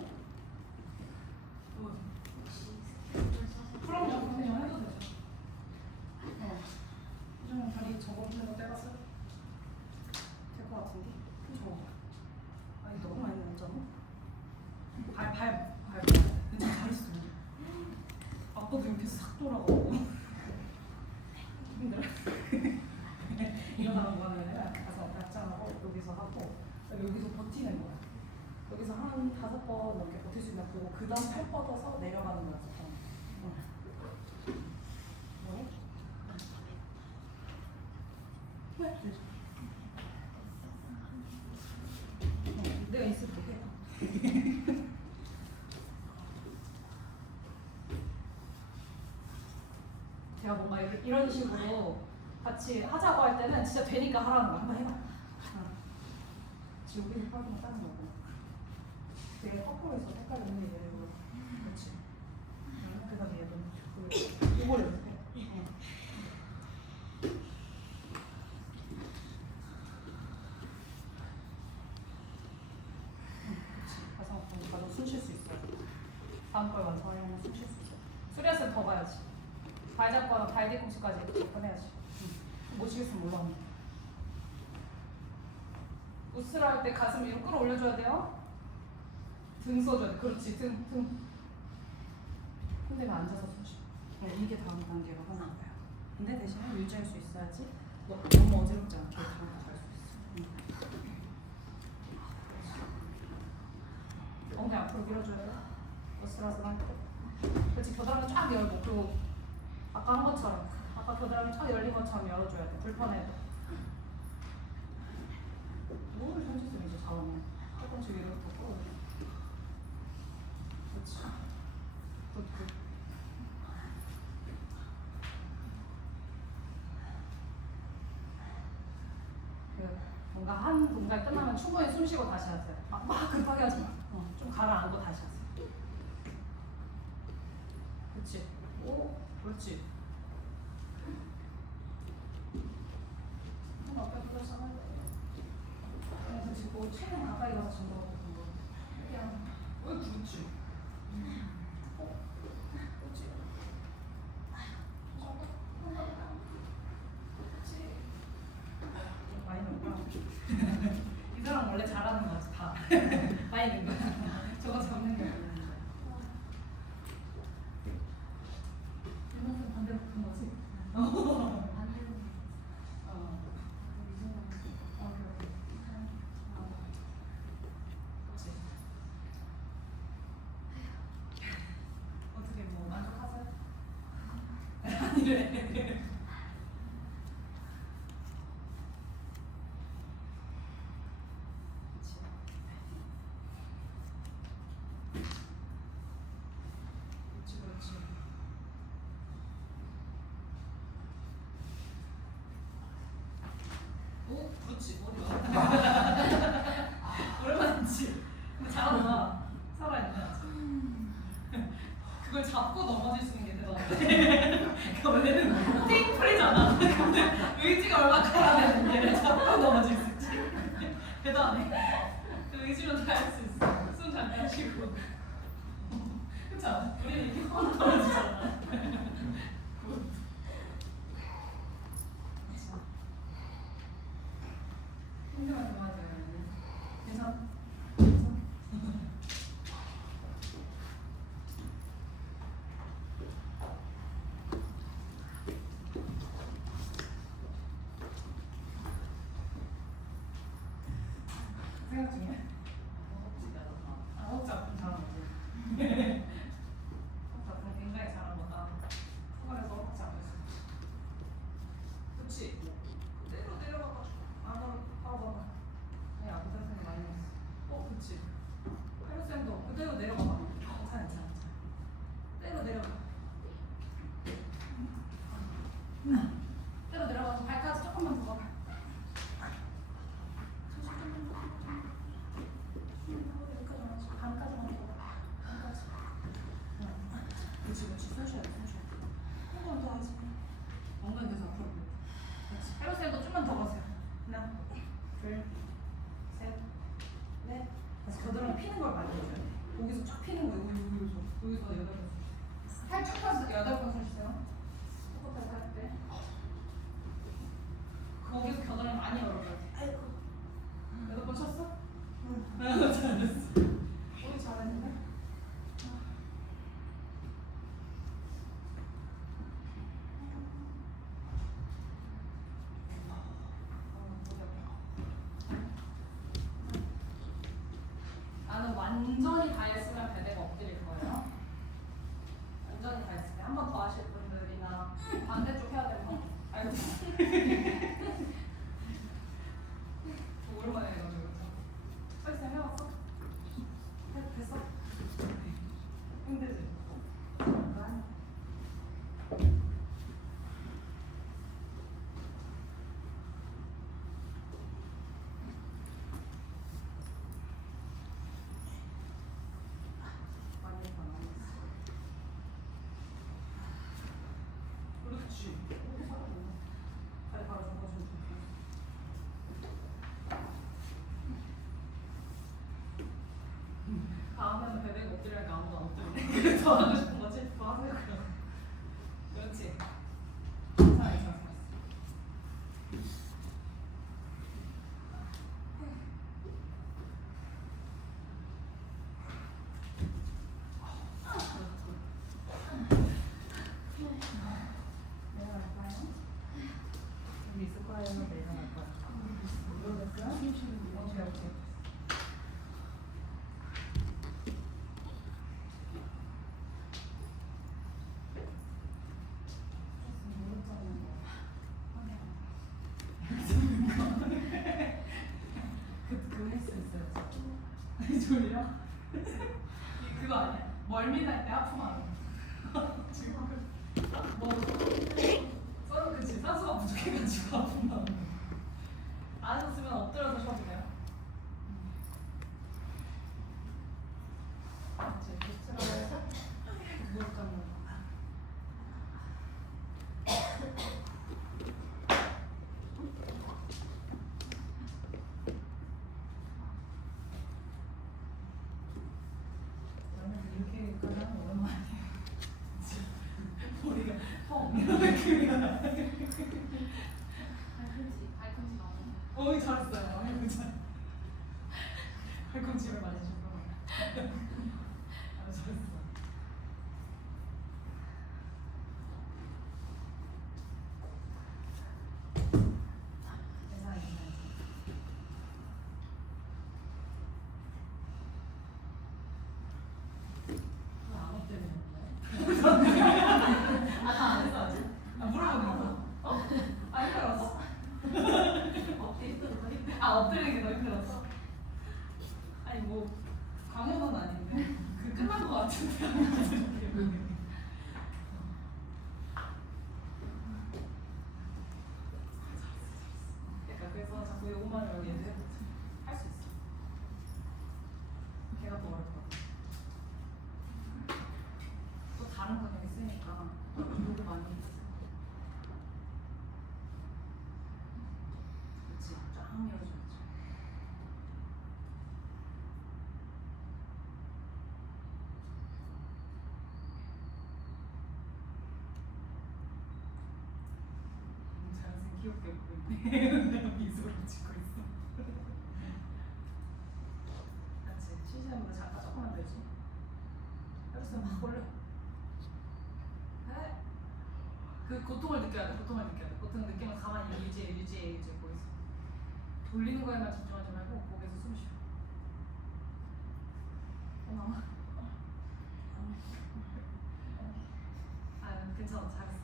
그럼요, 그냥 해도 되죠. 요즘은 다리 접어주는 거 떼봤어요? 될 것 같은데? 그죠? 아니, 너무 많이 남잖아? 발. 진짜 잘했어. 아빠도 이렇게 싹 돌아가고. 힘들어? 일어나는 거는 가서 발장하고 여기서 하고 여기서 버티는 거야. 여기서 한 5번 넘게 버틸 수 있나 보고 그 다음 팔 뻗어서 내려가는 거야. 뭐해? 내가 있을 때 해. 제가 뭔가 이런 식으로 같이 하자고 할 때는 진짜 되니까 하라는 거 한번 해봐. 여기서 빠지면 따는 거고. 되게 거꾸로 있어서 헷갈리는데 얘를 그렇지. 그 다음에 얘도 이걸 이렇게. 그렇지. 가서 가서 숨 쉴 수 있어요. 다음 걸 완성하려면 숨 쉴 수 있어. 수레스 더 봐야지. 발 잡거나 발 뒤꿈치까지 접근해야지. 못 쉬겠으면 올라오면. 우스라 할 때 가슴 위로 끌어올려줘야 돼요. 등 써줘야 돼. 그렇지. 등. 근데가 앉아서 숨 쉬어. 이게 다음 단계로 하는 거야. 근데 대신에 유지할 수 있어야지. 너무 어지럽지 않게 다음 갈수 있어. 엉덩이 앞으로 밀어줘야 돼. 우스라스랑 할 때. 그렇지. 겨드랑이 쫙 열고 그리고 아까 한 것처럼 아까 겨드랑이 쫙 열린 것처럼 열어줘야 돼. 불편해도. 뭘 손짓을 이제 잘하네. 조금씩 위로부터 끌어올려. 그렇지. 굿. 뭔가 한 동작 끝나면 충분히 숨 쉬고 다시 하세요. 막 급하게 하지 마. 좀 가라앉고 다시 하세요. 그렇지. 오, 그렇지. 앞에 들어서는 그리고 최대한 가까이 가서 전도하고 그냥 왜 그렇지? 그렇지. 많이 넣을까? 이 사람 원래 잘하는 거지 다. 많이 넣은 거야. 저거 잡는 거야. 이만큼 반대로 붙은 거지? 어떻게 뭐 만족하세요? 아니래. 그렇지. 머리 와. 오랜만이지. 근데 잘한다. 살아있네. 아직. 그걸 잡고 넘어질 수 있는 게 대단하다. 원래는 테이프리잖아. 근데 의지가 얼마나 가야 되는데 잡고 넘어질 수 있지. 대단하네. 그 의지로 다 할 수 있어. 숨 잠깐 쉬고. 그렇지 않아? 우리는 이렇게 헛 떨어지잖아. 힘들면 그만둬요. 괜찮아? 생각 중이야? 허벅지 아픈 잘한 거지. 허벅지 아픈 굉장히 잘한 거다. 후반에서 허벅지 아팠어. 그렇지. 그대로 내려가가지고 안으로 바로 가봐. 아니 아픈 선생님 많이 했어. 그렇지. 페르센도 그대로 내려가봐. 괜찮아, 괜찮아. 그대로 내려가. 그대로 내려가서 발까지 조금만 더 가봐. 그렇지, 그렇지. 손 쉬어야 돼, 손 쉬어야 돼. 한 번 더 하지. 엉덩이 계속 앞으로. 그렇지. 헤어스타일도 좀만 더 가세요. 하나, 둘, 셋, 넷. 다시 겨드랑이 피는 걸 많이 해줘야 돼. 여기서 쫙 피는 거, 여기서 8번. 팔쭉 펴서 8번 서주세요. 똑같이 할 때. 거기서 겨드랑이 많이 열어줘야 돼. 아이고. 8번 쳤어? 응. 잘했어. 우리 잘했는데? 나는 완전히 다 했으면 배대가 엎드릴 거예요. 완전히 다 했으면 한 번 더 하실 분들이나 반대쪽 해야 되면 아이고 오랜만에 해가지고 설쌤 해봤어? 됐어? 힘들지? 그렇지. 다리 바로 접어주면 좋겠어. 다음에는 배대가 엎드리니까 아무도 안 엎드리네. 그래서 하고 싶은 거지? 더 하세요 그럼. 그렇지. 괜찮아, 괜찮아. 내려갈까요? 여기 있을 거예요? 내려갈까요? 모르겠어요? 숨 쉬는 거 어떻게 할게? 그거 할 수 있어요. 아니 졸려? 그거 아니야? 멀미날 때 아프면 지금 뭐 서로 그치 산소가 부족해가지고 아픈 마음. 안 웃으면 엎드려서 쉬어도 돼요. 그치 비스트라에서 무릎 감는 거. 이렇게까지 하는 거 오랜만이에요. 머리가 펑 이런 느낌이야. 발꿈치 너무. 어이 잘했어요. 아이고 잘. 발꿈치를 많이 줬구나. 아주 잘했어. 괜찮아, 괜찮아. 안 엎드리는데? 아, 안 했어 아직? 물어보는 거. 힘들었어? 엎드리는 게 더 힘들었어? 아니 뭐 강요는 아닌데 그 끝난 거 같은데. 약간 그래서 자꾸 왜 요거만 하고 얘도 해보자. 할 수 있어. 걔가 더 어렵거든. 또 다른 근육이 쓰니까 요거 많이 했어. 그렇지. 쫙 밀어줘야지. 자연스레 귀엽게 웃고 있네. 내가 미소를 짓고 있어. 그렇지. 시시한보다 잠깐 조금만 더 해지. 그래서 막 올려. 그래. 그 고통을 느껴야 돼. 고통을 느껴야 돼. 고통을 느끼면 가만히 유지해 거기서. 돌리는 거에만 집중하지 말고 목에서 숨 쉬어. 나와. 아, 괜찮아. 잘했어.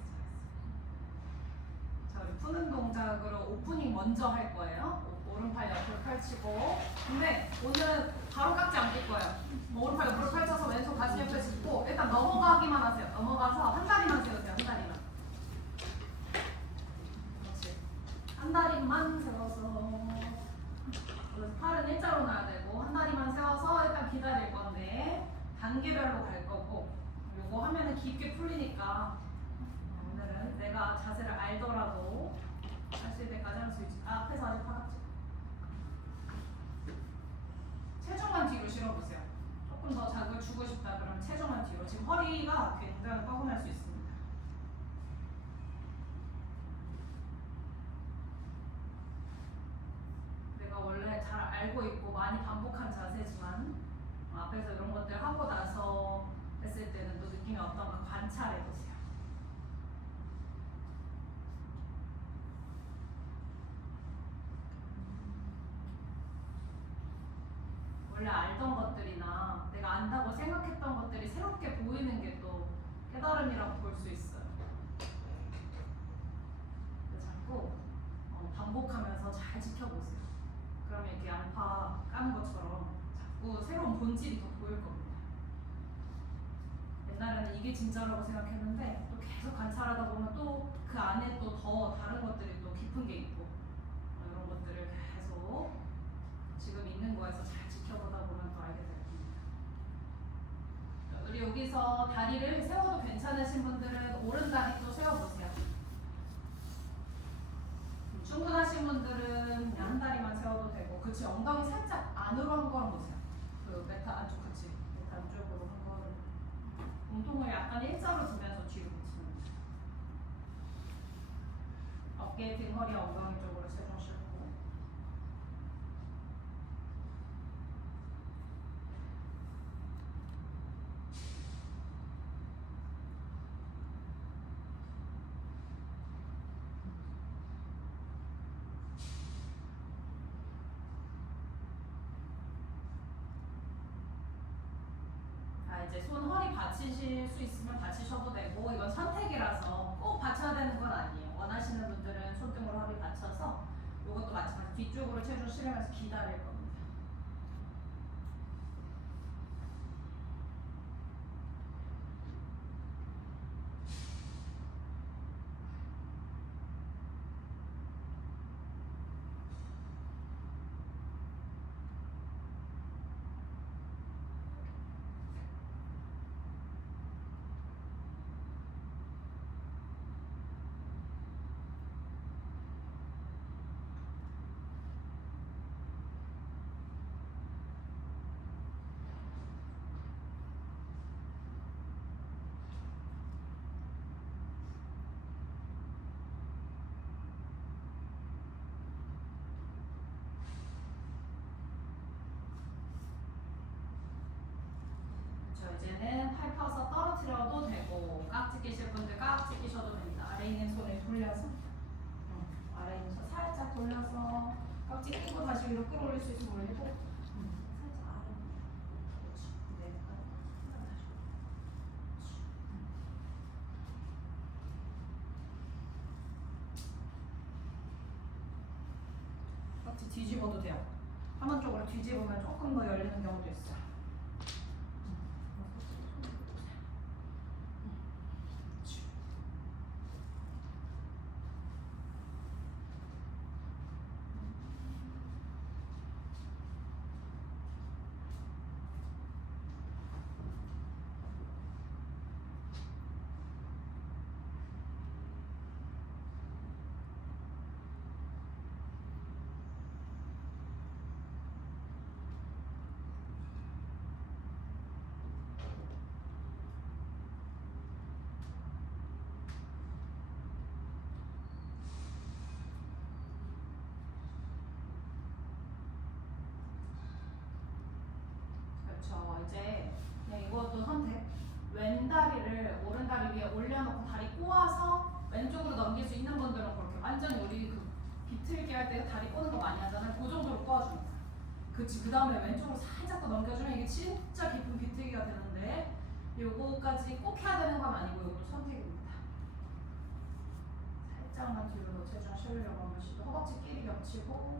자, 우리 푸는 동작으로 오프닝 먼저 할 거예요. 오른팔 옆으로 펼치고. 근데 오늘은 바로 깍지 안 낄 거예요. 오른팔 옆으로 펼쳐서 왼손 가슴 옆에 짚고 일단 넘어가기만 하세요. 넘어가서 한 다리만 세우세요. 한 다리만. 그렇지. 한 다리만 세워서. 그래서 팔은 일자로 놔야 되고 한 다리만 세워서 일단 기다릴 건데 단계별로 갈 거고 요거 하면은 깊게 풀리니까 오늘은 내가 자세를 알더라도 할 수 있을 때까지 할 수 있지. 앞에서 아직 파랗지? 체중만 뒤로 실어보세요. 조금 더 자극을 주고 싶다 그러면 체중만 뒤로. 지금 허리가 굉장히 뻐근할 수 있습니다. 내가 원래 잘 알고 있고 많이 반복한 자세지만 앞에서 이런 것들 하고 나서 했을 때는 또 느낌이 어떤가 관찰해보세요. 원래 알던 것들이나 내가 안다고 생각했던 것들이 새롭게 보이는 게 또 깨달음이라고 볼 수 있어요. 그래서 자꾸 반복하면서 잘 지켜보세요. 그러면 이렇게 양파 까는 것처럼 자꾸 새로운 본질이 더 보일 겁니다. 옛날에는 이게 진짜라고 생각했는데 또 계속 관찰하다 보면 또 그 안에 또 더 다른 것들이 또 깊은 게 있고 이런 것들을 계속 지금 있는 거에서 잘 지켜보다 보면 또 알게 될 겁니다. 우리 여기서 다리를 세워도 괜찮으신 분들은 오른 다리 또 세워보세요. 충분하신 분들은 그냥 한 다리만 세워도 되고, 그치, 엉덩이 살짝 안으로 한 거 보세요. 그 메타 안쪽, 그치, 메타 안쪽으로 한 거를 몸통을 약간 일자로 두면서 뒤로 붙이는 거죠. 어깨, 등, 허리, 엉덩이 쪽으로 세종 싣고. 이제 손 허리 받치실 수 있으면 받치셔도 되고, 이건 선택이라서 꼭 받쳐야 되는 건 아니에요. 원하시는 분들은 손등으로 허리 받쳐서 이것도 마찬가지 뒤쪽으로 체중 실으면서 기다릴 겁니다. 이제는 팔 펴서 떨어뜨려도 되고, 깍지 끼실 분들 깍지 끼셔도 됩니다. 아래 있는 손을 돌려서, 아래 있는 손 살짝 돌려서 깍지 끼고 다시 위로 끌어올릴 수 있으면 올리고, 살짝 아래. 그렇지. 네. 깍지 뒤집어도 돼요. 한쪽으로 뒤집으면 조금 더 열리는 경우도 있어요. 정도 선택. 왼 다리를 오른 다리 위에 올려놓고 다리 꼬아서 왼쪽으로 넘길 수 있는 분들은 그렇게 완전히 우리 그 비틀기 할 때 다리 꼬는 거 많이 하잖아요. 그 정도로 꼬아주는 거예요. 그치. 그 다음에 왼쪽으로 살짝 더 넘겨주면 이게 진짜 깊은 비틀기가 되는데 요거까지 꼭 해야 되는 건 아니고 이것도 선택입니다. 살짝만 뒤로 체중 실으려고 한번 시도. 허벅지 끼리 겹치고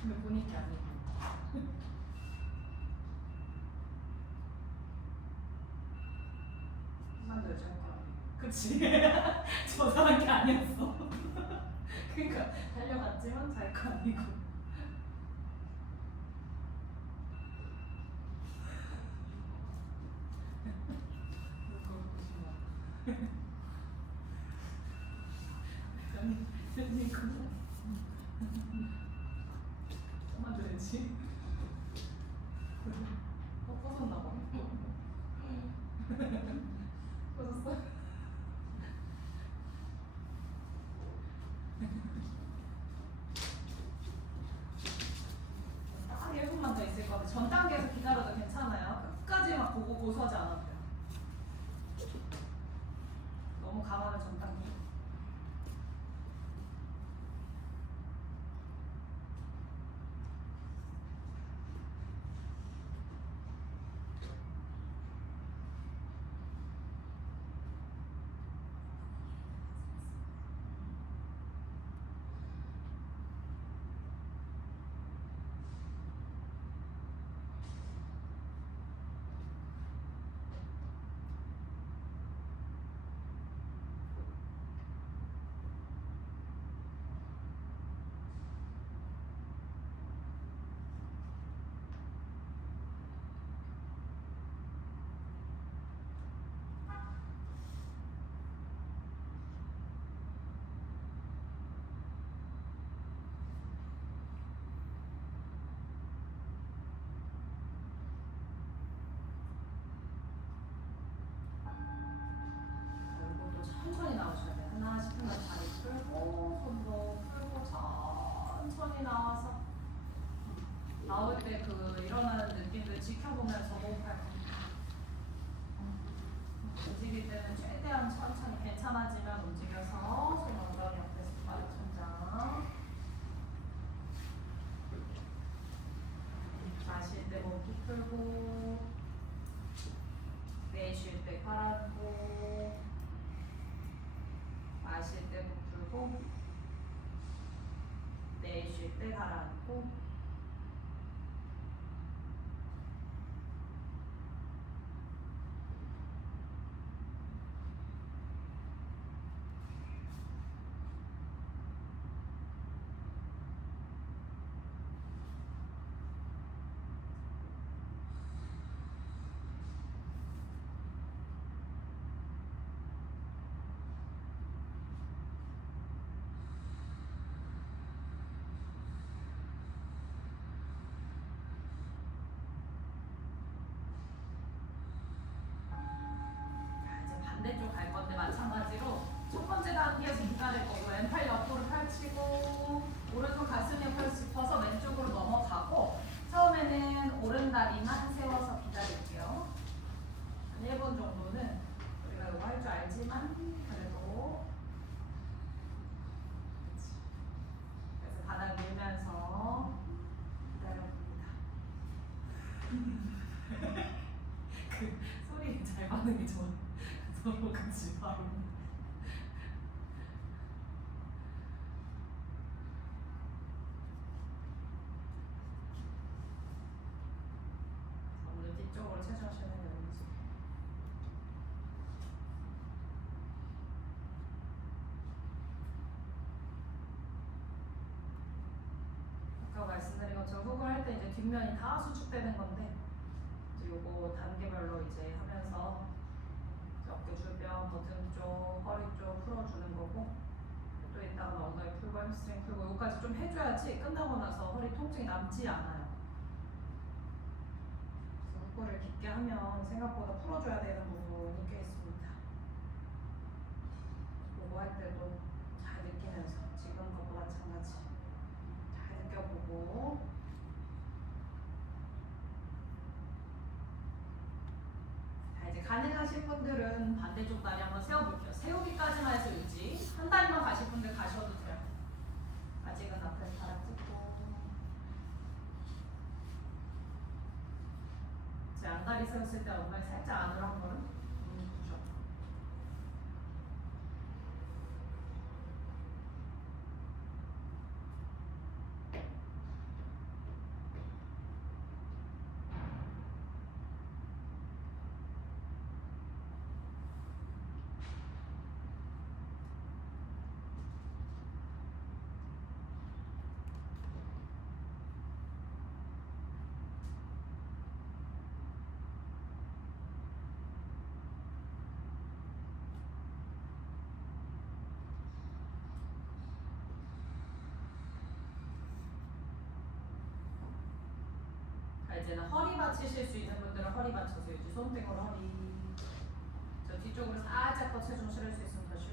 근데 본인이 아니고 만들지 할 거야. 그치. 저 사람 게 아니었어. 그러니까 달려갔지만 잘 거 아니고. 정말 되지. 벗었나 봐. 벗었어? 딱 1분만 더 있을 것 같아. 전 단계에서 기다려도 괜찮아요. 끝까지 막 보고 고수하지 않아도 돼요. 너무 강하면 전 단계. 천천히 나오셔야 돼요. 하나 싶으면 다리 풀고 손도 풀고 천천히 나와서 나올 때 그 일어나는 느낌들 지켜보면서 호흡할 겁니다. 움직일 때는 최대한 천천히 괜찮아지면 움직여서 손 엉덩이 옆에 숟가락 천장. 마실 때 목이 풀고 내쉴 때 가라앉고 마실 때 목 풀고 내쉴 때 가라앉고 반대쪽 갈 건데 마찬가지로 첫 번째 단계에서 기다릴 거고 왼팔 옆으로 펼치고 오른손 가슴 옆으로 짚어서 왼쪽으로 넘어가고 처음에는 오른 다리만 세워서 기다릴게요. 한 1분 정도는 우리가 이거 할 줄 알지만 그래도 그치. 그래서 바닥 밀면서 기다려봅니다. 그 소리 잘 반응이 좋아. 서로 같이 바로 오늘 뒤쪽으로 체중 쉬는 연습. 아까 말씀드린 것처럼 훅을 할 때 이제 뒷면이 다 수축되는 건데 이제 요거 단계별로 이제 하면서 어깨 주변, 버튼 쪽, 허리 쪽 풀어주는 거고 또 이따가 엉덩이 풀고 햄스트링 풀고 여기까지 좀 해줘야지 끝나고 나서 허리 통증이 남지 않아요. 그래서 흑골을 깊게 하면 생각보다 풀어줘야 되는 부분이 꽤 있습니다. 요거 할 때도 잘 느끼면서 지금 것도 마찬가지 잘 느껴보고 자, 이제 가능하신 분들은 반대쪽 다리 한번 세워볼게요. 세우기까지만 해서 유지. 한 다리만 가실 분들 가셔도 돼요. 아직은 앞에서 바닥 찍고 제 안다리 세웠을 때 엉덩이 살짝 안으로 한번 부셔. 자, 이제는 허리 받치실 수 있는 분들은 허리 받쳐서 유지. 손등으로 허리. 저 뒤쪽으로 살짝 더 체중 실을 수 있으면 더 쉬워.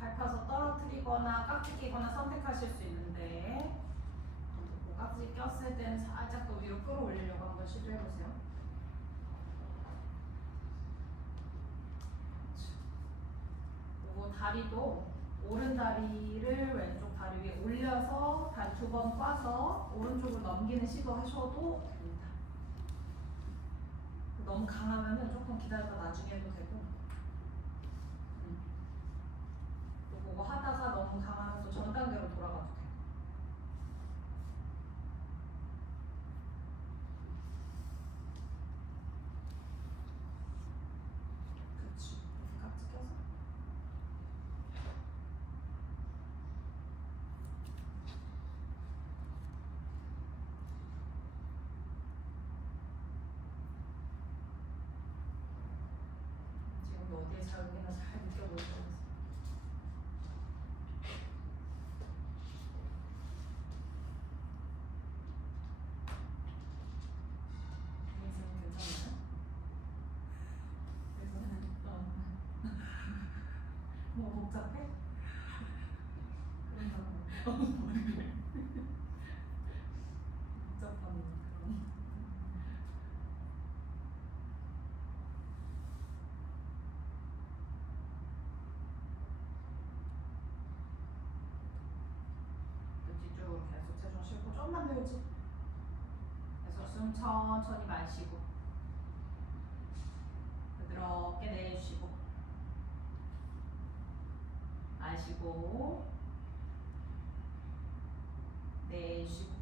발 펴서 떨어뜨리거나 깍지 끼거나 선택하실 수 있는데 깍지 꼈을 때는 살짝 더 위로 끌어올리려고 한번 시도해보세요. 그리고 다리도 오른 다리를 왼쪽 다리 위에 올려서 다리 두 번 꽈서 오른쪽으로 넘기는 시도 하셔도 됩니다. 너무 강하면은 조금 기다려서 나중에 해도 되고 그거 하다가 너무 강하면 또 전 단계로 돌아가도 돼요. 그렇지. 이렇게 깍지 껴서. 지금 어디에 자극이나 잘 느껴보세요. 뭐 복잡해? 머리를 복잡한 그런 뒤쪽으로 계속 체중 싣고 좀만 더 유지. 그래서 숨 천천히 마시고 부드럽게 내쉬고 마시고 내쉬고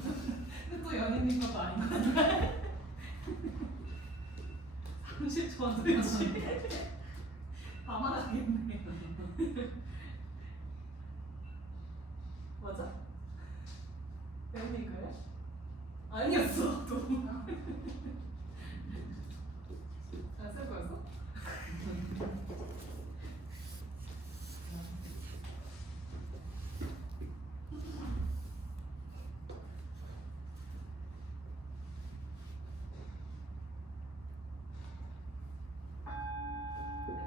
근데 또 연인님 것도 아닌 것 같아. 30초 되지. 아마하겠네. 맞아? 연인님 거야? 아니었어. 또. 잘쓸 거였어?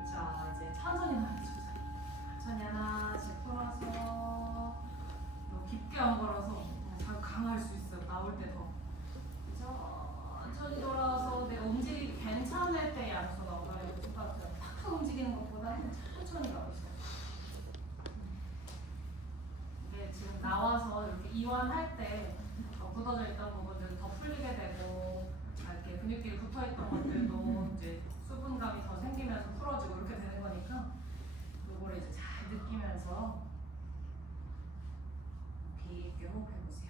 자, 이제 천천히 나가주자. 천천히 하나씩 풀어서 너무 깊게 안 걸어서 잘 강할 수 있어. 나올 때 더. 천천히 돌아와서 내가 움직이기 괜찮을 때 양수 넣어요. 똑같아요. 팍팍 움직이는 것보다는 천천히 가고 있어요. 이게 지금 나와서 이렇게 이완할 때 굳어져 있던 부분들 더 풀리게 되고 이렇게 근육끼리 붙어 있던 것들도 이제 수분감이 더 생기면서 풀어지고 이렇게 되는 거니까 요거를 이제 잘 느끼면서 깊게 호흡해 보세요.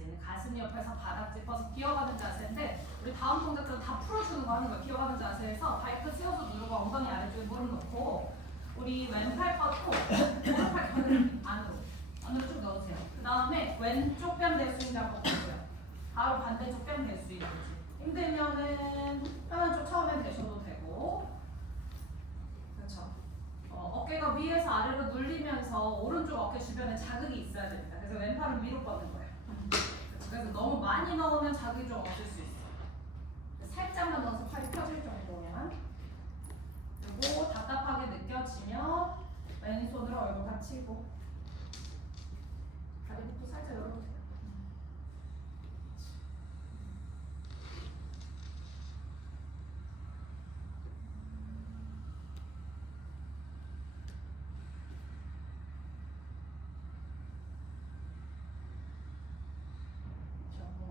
이제 가슴 옆에서 바닥 짚어서 기어가는 자세인데 우리 다음 동작들은 다 풀어주는 거 하는 거예요. 기어가는 자세에서 바이크 세워서 누르고 엉덩이 아래쪽에 무릎 놓고 우리 왼팔 뻗고 오른팔 펴는 안으로 쭉 넣으세요. 그 다음에 왼쪽 뺨 댈 수 있는지 한번 보세요. 바로 반대쪽 뺨 댈 수 있는지. 힘들면은 편한 쪽 처음엔 대셔도 되고 그렇죠. 어깨가 위에서 아래로 눌리면서 오른쪽 어깨 주변에 자극이 있어야 됩니다. 그래서 왼팔은 위로 뻗는 거예요. 그래서 너무 많이 넣으면 자극이 좀 없을 수 있어요. 살짝만 넣어서 팔이 펴질 정도면. 그리고 답답하게 느껴지면 왼손으로 얼굴 받치고 다리부터 살짝 열어보세요.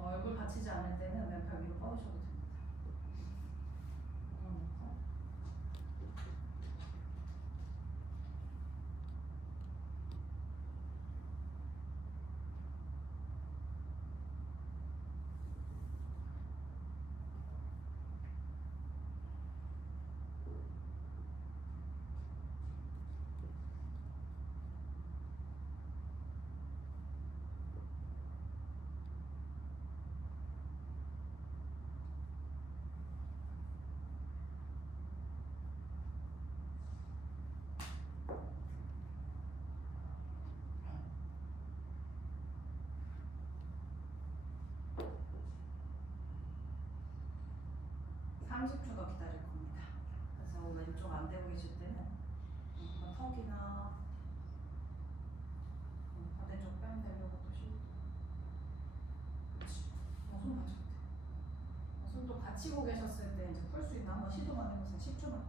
얼굴 받치지 않을 때는 왼팔 위로 뻗으셔도 됩니다. 30초 더 기다릴 겁니다. 그래서 왼쪽 안 되고 계실 때는 턱이나 반대쪽 뺨 대려고 보시고 그렇지. 손 받쳐도 돼. 손도 받치고 계셨을 때 이제 풀 수 있나 한번 시도만 해보세요. 10초만.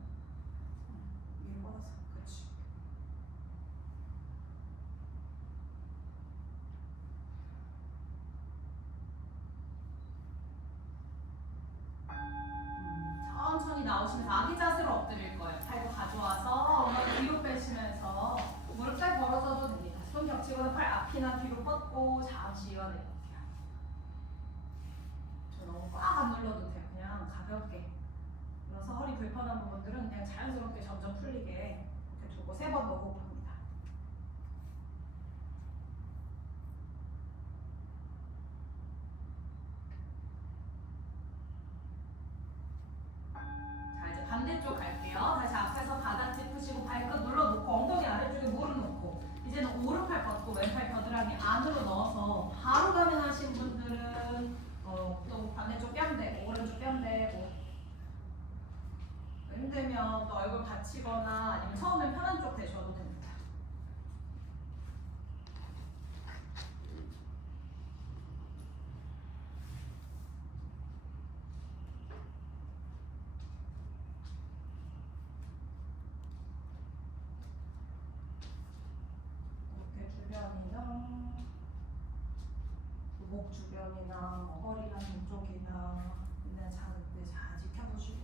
위로 뻗어서. 그렇지. 천천히 나오시면서 아기 자세로 엎드릴 거예요. 팔도 가져와서 엉덩이 뒤로 빼시면서 무릎 살 벌어져도 됩니다. 손 겹치거나 팔 앞이나 뒤로 뻗고 잠시 이완해볼게요. 저 너무 꽉 안 눌러도 돼요. 그냥 가볍게. 그래서 허리 불편한 부분들은 그냥 자연스럽게 점점 풀리게 이렇게 두고 3번 더 호흡합니다. 반대쪽 갈게요. 다시 앞에서 바닥 짚으시고 발끝 눌러놓고 엉덩이 아래쪽에 무릎 놓고 이제는 오른팔 뻗고 왼팔 겨드랑이 안으로 넣어서 바로 가능하신 분들은 또 반대쪽 뺨 대고 오른쪽 뺨 대고 힘들면 또 얼굴 받치거나 아니면 처음엔 편한 쪽 대셔도 됩니다. 목 주변이나 뭐 허리나 등 쪽이나 있는 자극들 잘 지켜보시고.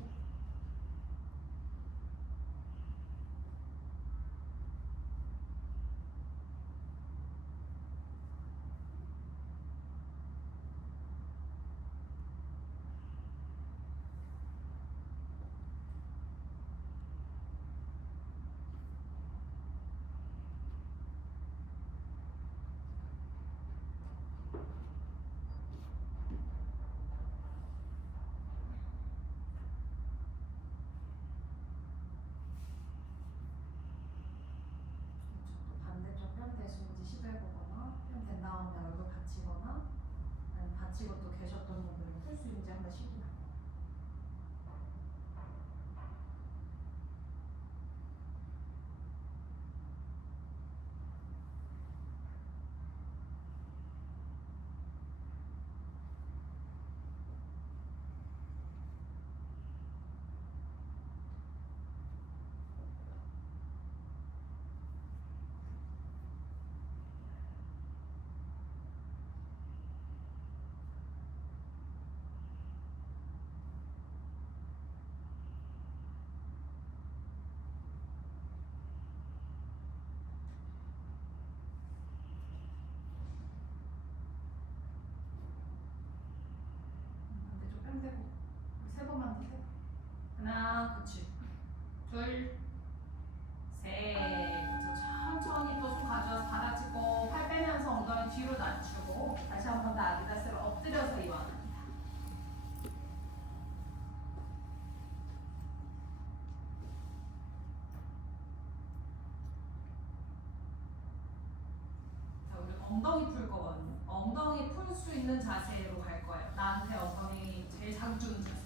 또 반대쪽 편 되시는지 시도해보거나, 편 된 다음에 얼굴 받치거나, 아니면 받치고 또 계셨던 분들은 풀 수 있는지 한번 시도해. 반대쪽 뺨 대고 세 번만 더 세. 하나, 그치. 둘, 셋. 그쵸. 천천히 또 손 가져와서 받아치고 팔 빼면서 엉덩이 뒤로 낮추고 다시 한 번 더 아디다스로 엎드려서 이완합니다. 자, 우리 엉덩이 풀 거거든요. 엉덩이 풀 수 있는 자세로 갈 거예요. 나한테 엉덩이 제일 자극 주는 자세.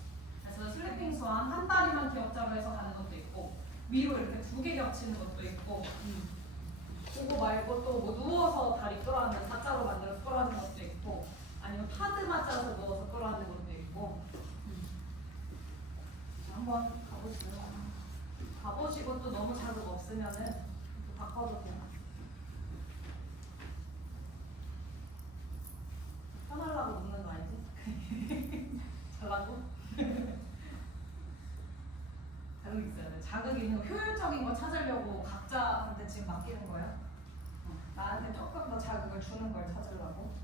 그래서 슬리핑 스완 한 다리만 기역자로 해서 가는 것도 있고 위로 이렇게 두 개 겹치는 것도 있고 그거 말고 또 뭐 누워서 다리 끌어안는 사자로 만들어서 끌어안는 것도 있고 아니면 파드 맞춰서 누워서 끌어안는 것도 있고 자, 한번 가보시죠. 가보시고 또 너무 자극 없으면은 또 바꿔도 돼요. 편하려고 웃는 거 아니지? 잘라고? 자극 있어야 돼. 자극 있는 거, 효율적인 거 찾으려고 각자한테 지금 맡기는 거예요? 나한테 조금 더 자극을 주는 걸 찾으려고.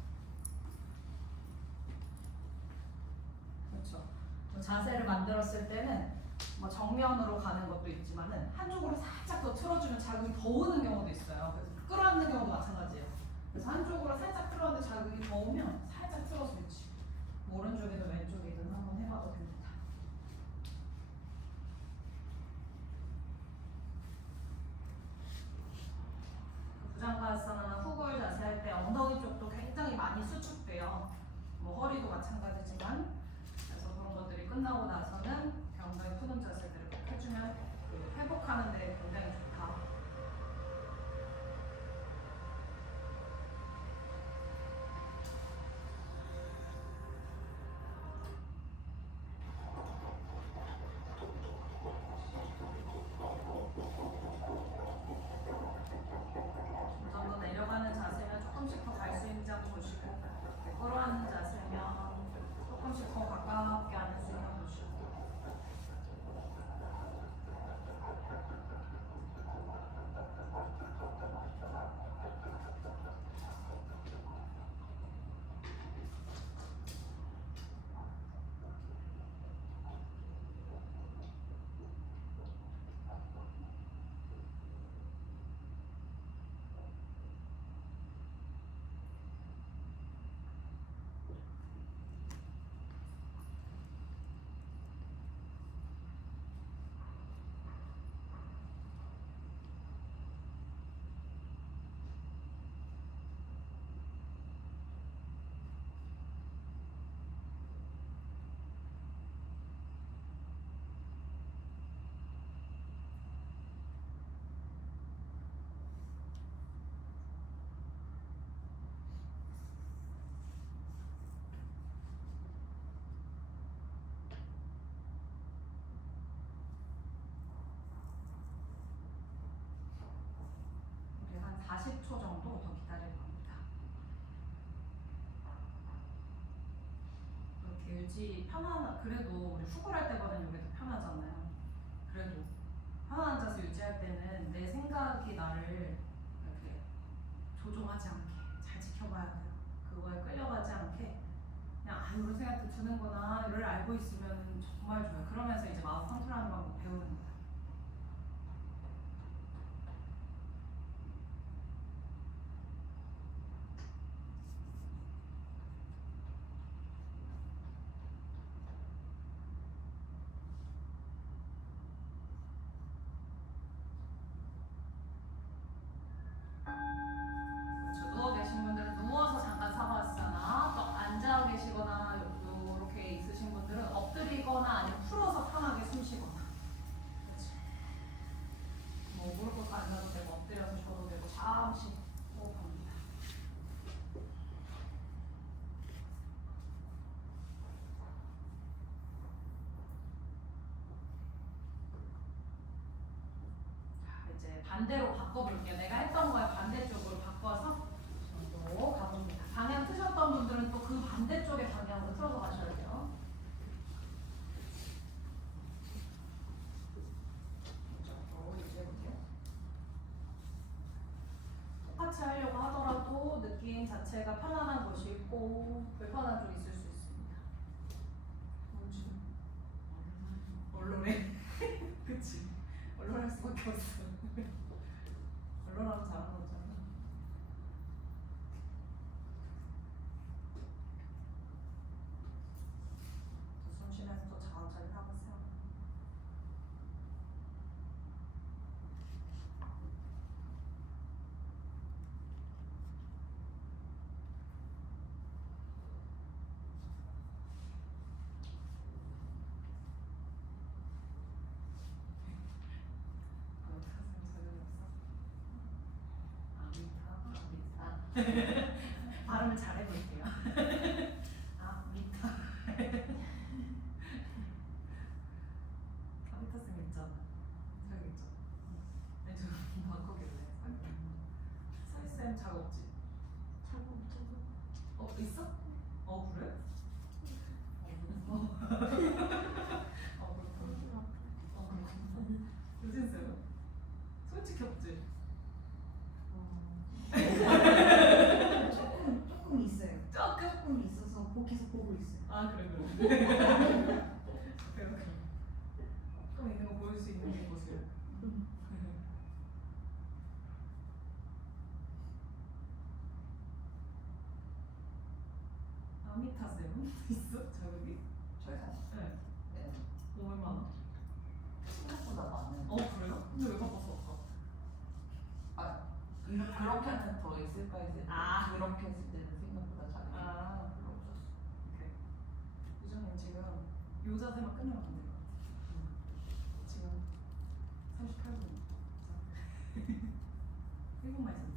그렇죠. 뭐 자세를 만들었을 때는 뭐 정면으로 가는 것도 있지만은 한쪽으로 살짝 더 틀어주면 자극이 더 오는 경우도 있어요. 그래서 끌어안는 경우도 마찬가지예요. 그래서 한쪽으로 살짝 틀었는데 자극이 더 오면 살짝 틀어서 그렇지. 오른쪽이든 왼쪽이든 한번 해봐도 됩니다. 부장가사나 후골 자세 할 때 엉덩이 쪽도 굉장히 많이 수축돼요. 뭐 허리도 마찬가지지만 그래서 그런 것들이 끝나고 나서는 엉덩이 푸는 자세들을 꼭 해주면 회복하는 데 굉장히 좋다. 좀 더 내려가는 자세면 굳이 편안한 그래도 우리 후굴할 때보다는 이게 더 편하잖아요. 그래도 편안한 자세 유지할 때는 내 생각이 나를 이렇게 조종하지 않게 잘 지켜봐야 돼요. 그거에 끌려가지 않게 그냥 이런 생각도 드는구나를 알고 있으면 정말 좋아요. 그러면서 이제 마음 컨트롤하는 방법 배우는 거예요. 그렇죠. 누워 계신 분들은 누워서 잠깐 사바아사나, 또 앉아 계시거나 요렇게 있으신 분들은 엎드리거나 아니면 풀어서 편하게 숨 쉬거나. 그렇죠. 뭐 무릎 꿇고 앉아도 되고 엎드려서 쉬어도 되고 잠시 호흡합니다. 자, 이제 반대로 바꿔볼게요. 내가 했던 거에 반대쪽으로 바꿔서 또 가봅니다. 방향 트셨던 분들은 또 그 반대쪽의 방향으로 틀어서 가셔야 돼요. 이쪽으로 유지해볼게요. 똑같이 하려고 하더라도 느낌 자체가 편안한 곳이 있고 불편한 쪽이 있을 수 있습니다. 언론해. 그치. 언론할 수밖에 없어. 언론하면 잘하는 거잖아. 숨 쉬면서 또 천천히 하보세요. 발음을 잘 해볼게요. 아미타. 아미타 쌤 있잖아. 저기 있죠. 아니 저 바꾸길래. 사이쌤 잘 없지? 잘 없잖아. 있어? 그래? 그렇구나. 유진 쌤은? 솔직히 없지? 조금 있어요. 조금 있어서 계속 보고 있어요. 아 그래. 좀 있는 거 보일 수 있는 게 모습. 아미타 쌤은 있어? 자격이? 저요? 네. 네. 얼마나? 생각보다 많은. 그래요? 근데 왜 바꿨어 아까? 그렇게는 더 있을까 했을 때 아. 그렇게 했을 때는 생각보다 잘해. 별로 없었어. 오케이. 유정님 지금 요 자세만 끝내면 안 돼요. 지금 38분. 1분만 있으면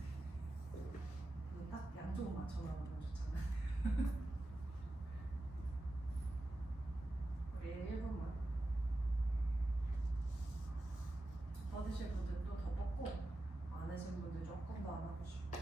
돼. 이거 딱 양쪽은 맞춰놔보면 좋잖아. 우리 1분만. 받으실 분들도 더 뻗고 많으신 분들 조금 더 안 하고 싶고.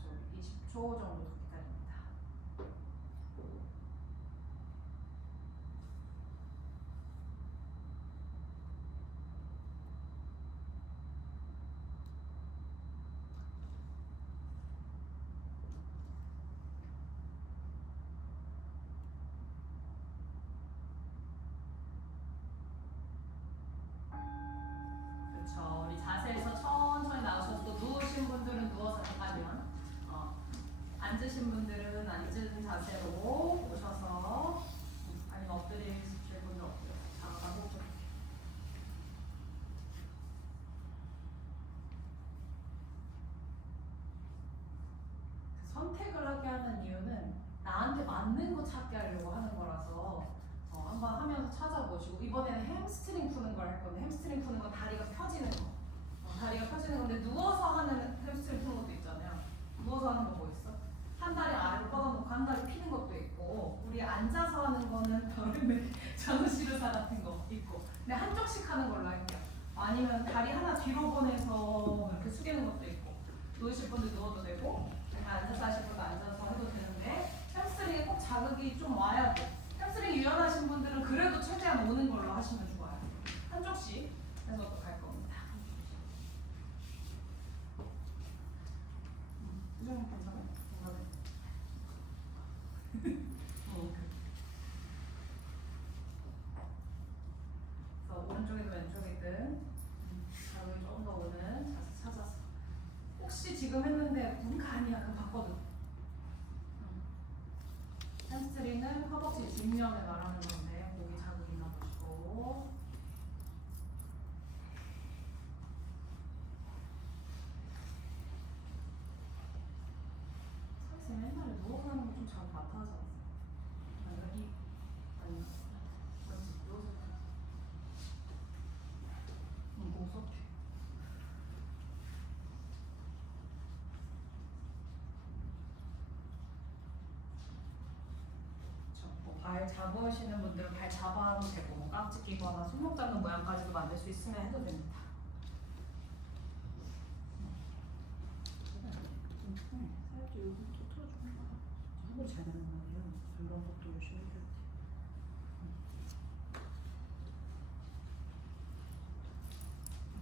저 20초 정도 더 기다립니다. 그렇죠. 우리 자세에서 천천히 나오셔서 또 누우신 분들은 누워서 잠깐만. 앉으신 분들은 앉은 자세로 오셔서 아니면 엎드리실 분들 엎드려. 잠깐 호흡. 선택을 하게 하는 이유는 나한테 맞는 거 찾게 하려고 하는 거라서 한번 하면서 찾아보시고 이번에는 햄스트링 푸는 걸 할 건데 햄스트링 푸는 건 다리가 펴지는 거. 다리가 펴지는 건데 누워서 하는 햄스트링 푸는 것도 있잖아요. 누워서 하는 거 뭐 있어? 한 다리 아래로 뻗어놓고 한 다리 피는 것도 있고 걸로 할게요. 아니면 다리 하나 뒤로 보내서 이렇게 숙이는 것도 있고, 누우실 분들 누워도 되고, 앉아서 하실 분도 앉아서 해도 되는데, 햄스트링에 꼭 자극이 좀 와야 돼. 햄스트링 유연하신 분들은 그래도 최대한 오는 걸로 하시면 좋아요. 한쪽씩 해서 또 갈 겁니다. 이정도 괜찮아요? 그래서 오른쪽이든 왼쪽이든 자극이 좀 더 오는 자세 찾아서. 혹시 지금 했는데 뭔가 아니야 그럼 바꿔도. 햄스트링은 허벅지 뒷면을 말하는 건데 목이 자극이 있나 보시고. 사실 옛날에 누워서 하는 거 좀 잘 맡아하지 않았어요? 아니 그렇지 누워서 목 섭취. 발 잡으시는 분들은 발 잡아도 되고 뭐 깍지 끼거나 손목 잡는 모양까지도 만들 수 있으면 해도 됩니다. 살짝 여기부터 틀어주는 거. 한번 잘 되는 거예요. 이런 것도 열심히 해야 돼.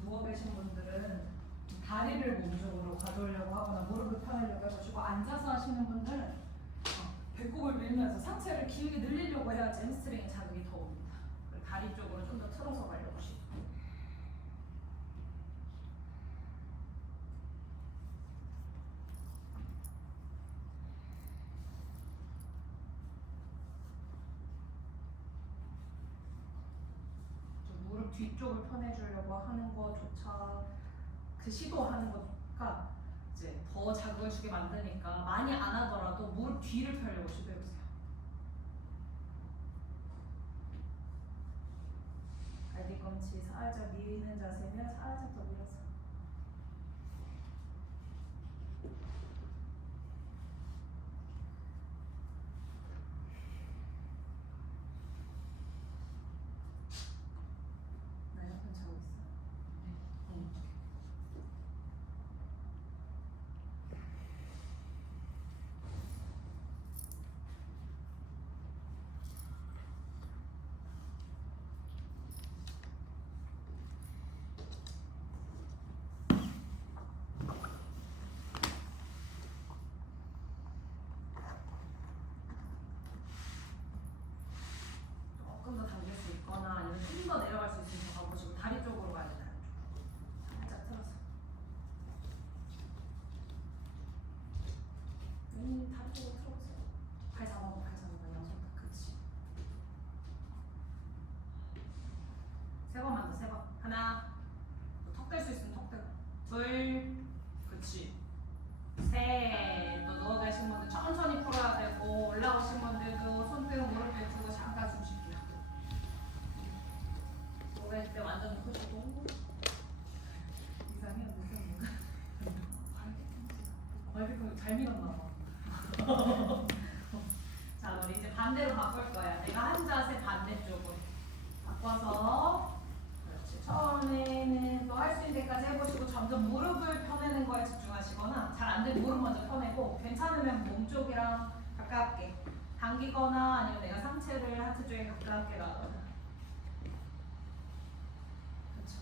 누워 계신 분들은 다리를 몸쪽으로 가져오려고 하거나 무릎을 펴내려고 해가지고 앉아서 하시는 분들은 배꼽을 밀면서 상체를 길게 늘리려고 해야지 햄스트링에 자극이 더 옵니다. 그리고 다리 쪽으로 좀 더 틀어서 가려고 하시고. 무릎 뒤쪽을 펴내주려고 하는 것조차 그 시도하는 것과 이제 더 자극을 주게 만드니까 많이 안 하더라도 무릎 뒤를 펴려고 시도해보세요. 갈비꿈치 살짝 미는 자세면 살짝 더 밀어서. 나 옆에 자고 있어. 조금 더 당길 수 있거나 아니면 좀 더 내려갈 수 있으면 더 가보시고 다리 쪽으로 가야 돼요. 살짝 틀어서. 다리 쪽으로 틀어보세요. 발 잡아봐, 발 잡아봐. 양손 다. 그치. 세 번만 더, 세 번. 하나. 턱 댈 수 있으면 턱 대고. 둘. 그치. 셋. 또 누워 계신 분들 천천히 풀어야 되고 올라오신 분들도 손등 무릎 펴고 잠깐 숨 쉬게요. 누워 계실 때 완전 푸시고. 이상해 무슨 갈비꿈치 잘 밀었나 봐. 자, 우리 이제 반대로 바꿀 거야. 내가 한 자세 반대쪽으로 바꿔서. 그렇지. 처음에는 또 할 수 있는 데까지 해보시고 점점 무릎을 펴내는 거에 집중하시거나 잘 안 되면 무릎 먼저 펴내고 괜찮으면 몸 쪽이랑 가깝게 당기거나 아니면 내가 상체를 하트 쪽에 가깝게 놔거나. 그렇죠.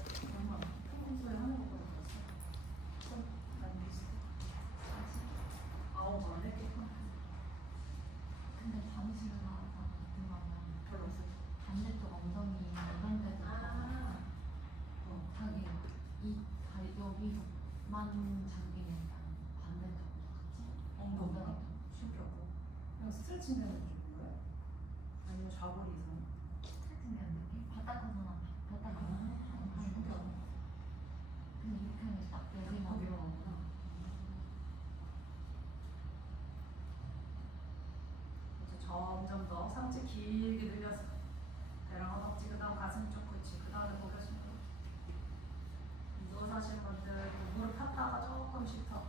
평소에 하는 것보다 좀 많이 비슷해. 아홉 번 했겠다. 근데 잠시를 나와서 들어가면 별로 없어. 반대쪽 엉덩이 이런 데도 자기 이 다리 여기만 잠기면 반대쪽으로 같이 엉덩이가 신기하고. 그냥 스트레칭 되는 느낌인가요? 아니면 좌골이 이상? 스트레칭 되는 느낌? 바닥에서나 바닥에 신기하다. 근데 이렇게 하면 딱 여기만 거기로 들어가구나. 나오구나. 이제 점점 더 상체 길게 늘려서 배랑 허벅지 그다음 가슴 쪽 그치 그 다음에 고개 숙여. 누워서 하시는 분들 무릎 폈다가 조금씩 더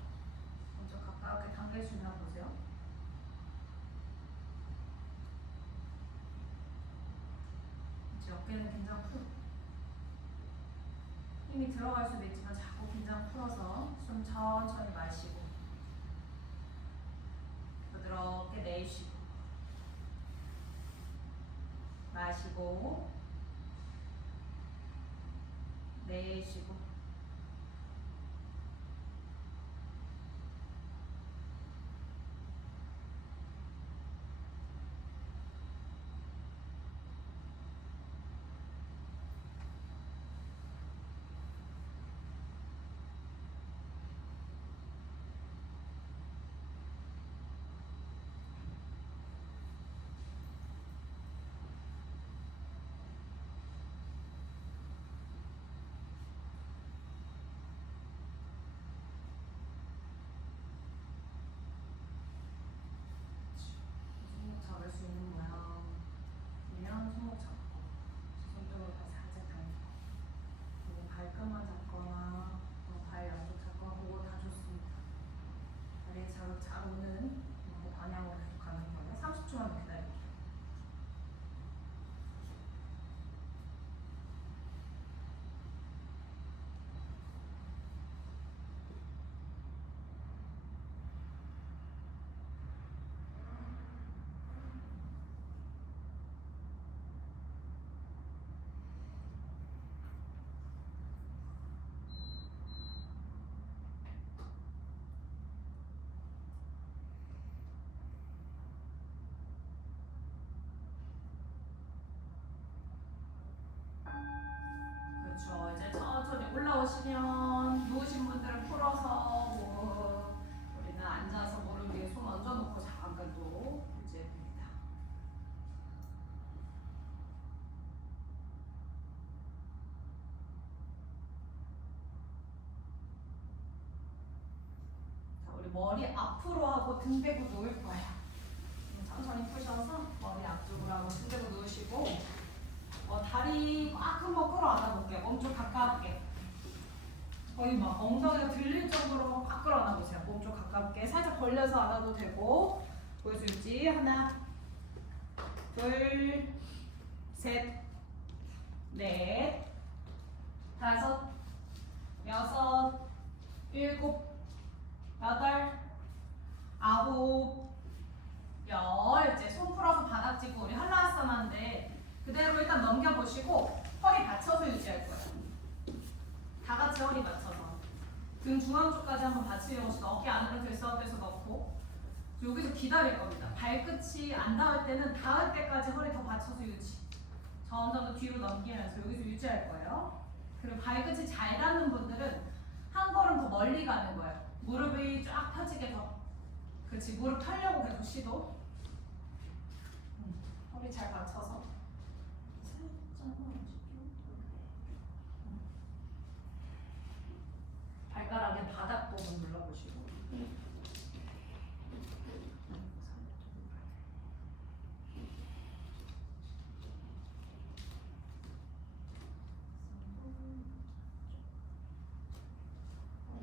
좀 가깝게 당길 수 있나 보세요. 이제 어깨는 긴장 풀. 힘이 들어갈 수도 있지만 자꾸 긴장 풀어서 숨 천천히 마시고 부드럽게 내쉬고 마시고 내쉬고 손목 잡을 수 있는 모양이면 손목 잡고 손등으로 다 살짝 당기고 그리고 발끝만 잡거나 발 양쪽 잡거나 그거 다 좋습니다. 다리에 자극 잘 오는 그 방향으로 계속 가는 거예요. 30초만 기다릴게요. 그렇죠. 이제 천천히 올라오시면 누우신 분들은 풀어서 우리는 앉아서 무릎 위에 손 얹어놓고 잠깐 또 유지해봅니다. 자, 우리 머리 앞으로 하고 등 대고 누울 거예요. 천천히 푸셔서 머리 앞쪽으로 하고 등 대고 누우시고 다리 꽉 한번 끌어안아 볼게요. 몸쪽 가깝게. 거의 막 엉덩이가 들릴 정도로 꽉 끌어안아 보세요. 몸쪽 가깝게. 살짝 벌려서 안아도 되고. 보여서 유지. 하나, 둘, 셋, 넷, 다섯, 여섯, 일곱, 여덟, 아홉, 열. 이제 손 풀어서 바닥 짚고 우리 한라아사나인데 그대로 일단 넘겨보시고 허리 받쳐서 유지할 거예요. 다 같이 허리 받쳐서 등 중앙 쪽까지 한번 받치려고 해서 어깨 안으로 들썩들썩 넣고 여기서 기다릴 겁니다. 발끝이 안 닿을 때는 닿을 때까지 허리 더 받쳐서 유지. 점점 더 뒤로 넘기면서 여기서 유지할 거예요. 그리고 발끝이 잘 닿는 분들은 한 걸음 더 멀리 가는 거예요. 무릎이 쫙 펴지게 더. 그렇지. 무릎 펴려고 계속 시도. 허리 잘 받쳐서. 발가락에 바닥 부분 눌러보시고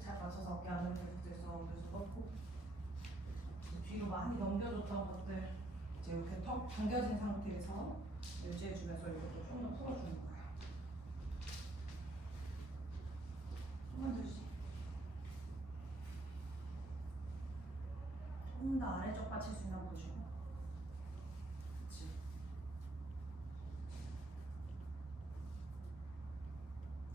잘 맞춰서 어깨 안으로 계속 넣고 뒤로 많이 넘겨줬던 것들 이제 이렇게 턱 당겨진 상태에서 유지해주면서 이것도 좀 더 풀어주는 거예요. 조금만 더 주시. 조금 더 아래쪽 받칠 수 있나 보시고. 그렇지.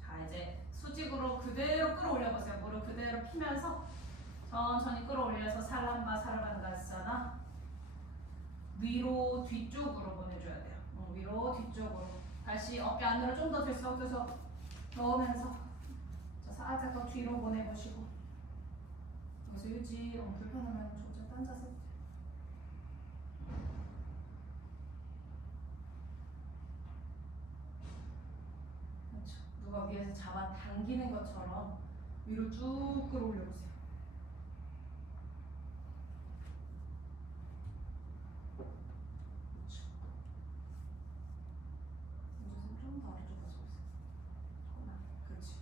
자 이제 수직으로 그대로 끌어올려보세요. 무릎 그대로 피면서 천천히 끌어올려서 살람바 사르반가사나 위로 뒤쪽으로 보내줘야 돼요. 위로 뒤쪽으로. 다시 어깨 안으로 좀 더 들썩들썩 넣으면서 살짝 더 뒤로 보내보시고 여기서 유지. 불편하면 조금 앉아서 그렇죠. 누가 위에서 잡아 당기는 것처럼 위로 쭉 끌어올려보세요. 그렇죠. 이제 좀 더 아래쪽 가서 보세요. 조금만. 그렇지.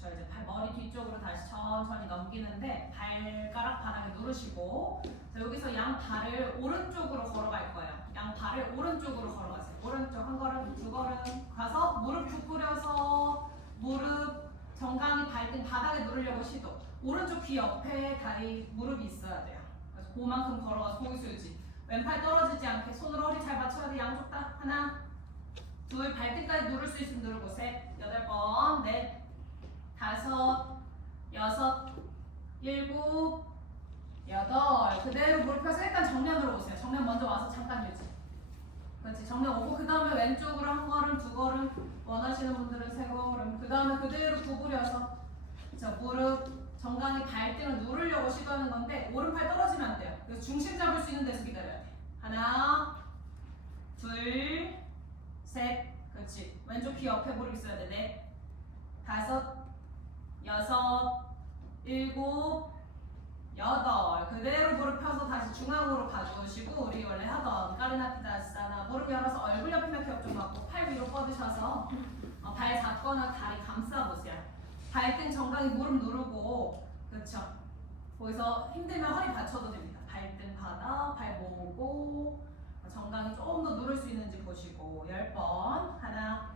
그쵸, 이제 머리 뒤쪽으로 다시 천천히 넘기는데 발가락 바닥에 누르시고 자, 여기서 양 발을 오른쪽으로 걸어갈 거예요. 양 발을 오른쪽으로 걸어가세요. 오른쪽 한 걸음, 두 걸음 가서 무릎 구부려서 무릎 정강이 발등 바닥에 누르려고 시도. 오른쪽 귀 옆에 다리 무릎이 있어야 돼요. 그래서 그만큼 걸어가서 고기수 유지. 왼팔 떨어지지 않게 손으로 허리 잘 받쳐야 돼. 양쪽 다. 하나, 둘, 발등까지 누를 수 있으면 누르고 셋, 8번, 넷, 5, 6, 7, 8. 그대로 무릎 펴서 일단 정면으로 오세요. 정면 먼저 와서 잠깐 유지. 그렇지. 정면 오고 그 다음에 왼쪽으로 한 걸음, 두 걸음, 원하시는 분들은 세 걸음. 그 다음에 그대로 구부려서 자 무릎 정강이 발등을 누르려고 시도하는 건데 오른팔 떨어지면 안 돼요. 그래서 중심 잡을 수 있는 데서 기다려야 돼. 하나, 둘, 셋. 그렇지. 왼쪽 귀 옆에 무릎 있어야 돼. 넷, 5, 6, 7, 8. 그대로 무릎 펴서 다시 중앙으로 가져오시고 우리 원래 하던 까르나피다스나 무릎 열어서 얼굴 옆이나 겹 좀 맞고 팔 위로 뻗으셔서 발 잡거나 다리 감싸보세요. 발등 정강이 무릎 누르고 그렇죠. 거기서 힘들면 허리 받쳐도 됩니다. 발등 바닥, 발 모으고 정강이 조금 더 누를 수 있는지 보시고 10번 하나,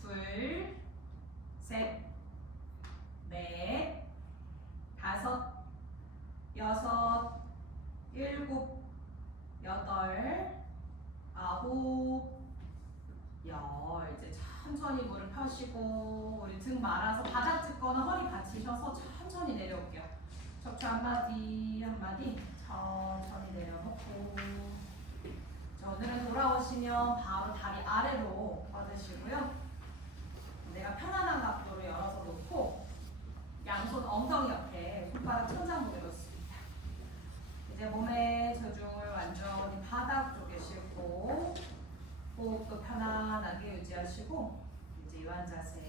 둘, 셋, 넷, 5, 6, 7, 8, 9, 10. 이제 천천히 무릎 펴시고 우리 등 말아서 바닥 짚거나 허리 받치셔서 천천히 내려올게요. 척추 한마디 한마디 천천히 내려놓고 자, 오늘은 돌아오시면 바로 다리 아래로 뻗으시고요. 내가 편안한 각도로 열어서 놓고 양손 엉덩이 옆에 손가락 천장 무게 놓습니다. 이제 몸의 체중을 완전히 바닥 쪽에 싣고 호흡도 편안하게 유지하시고 이제 유한 자세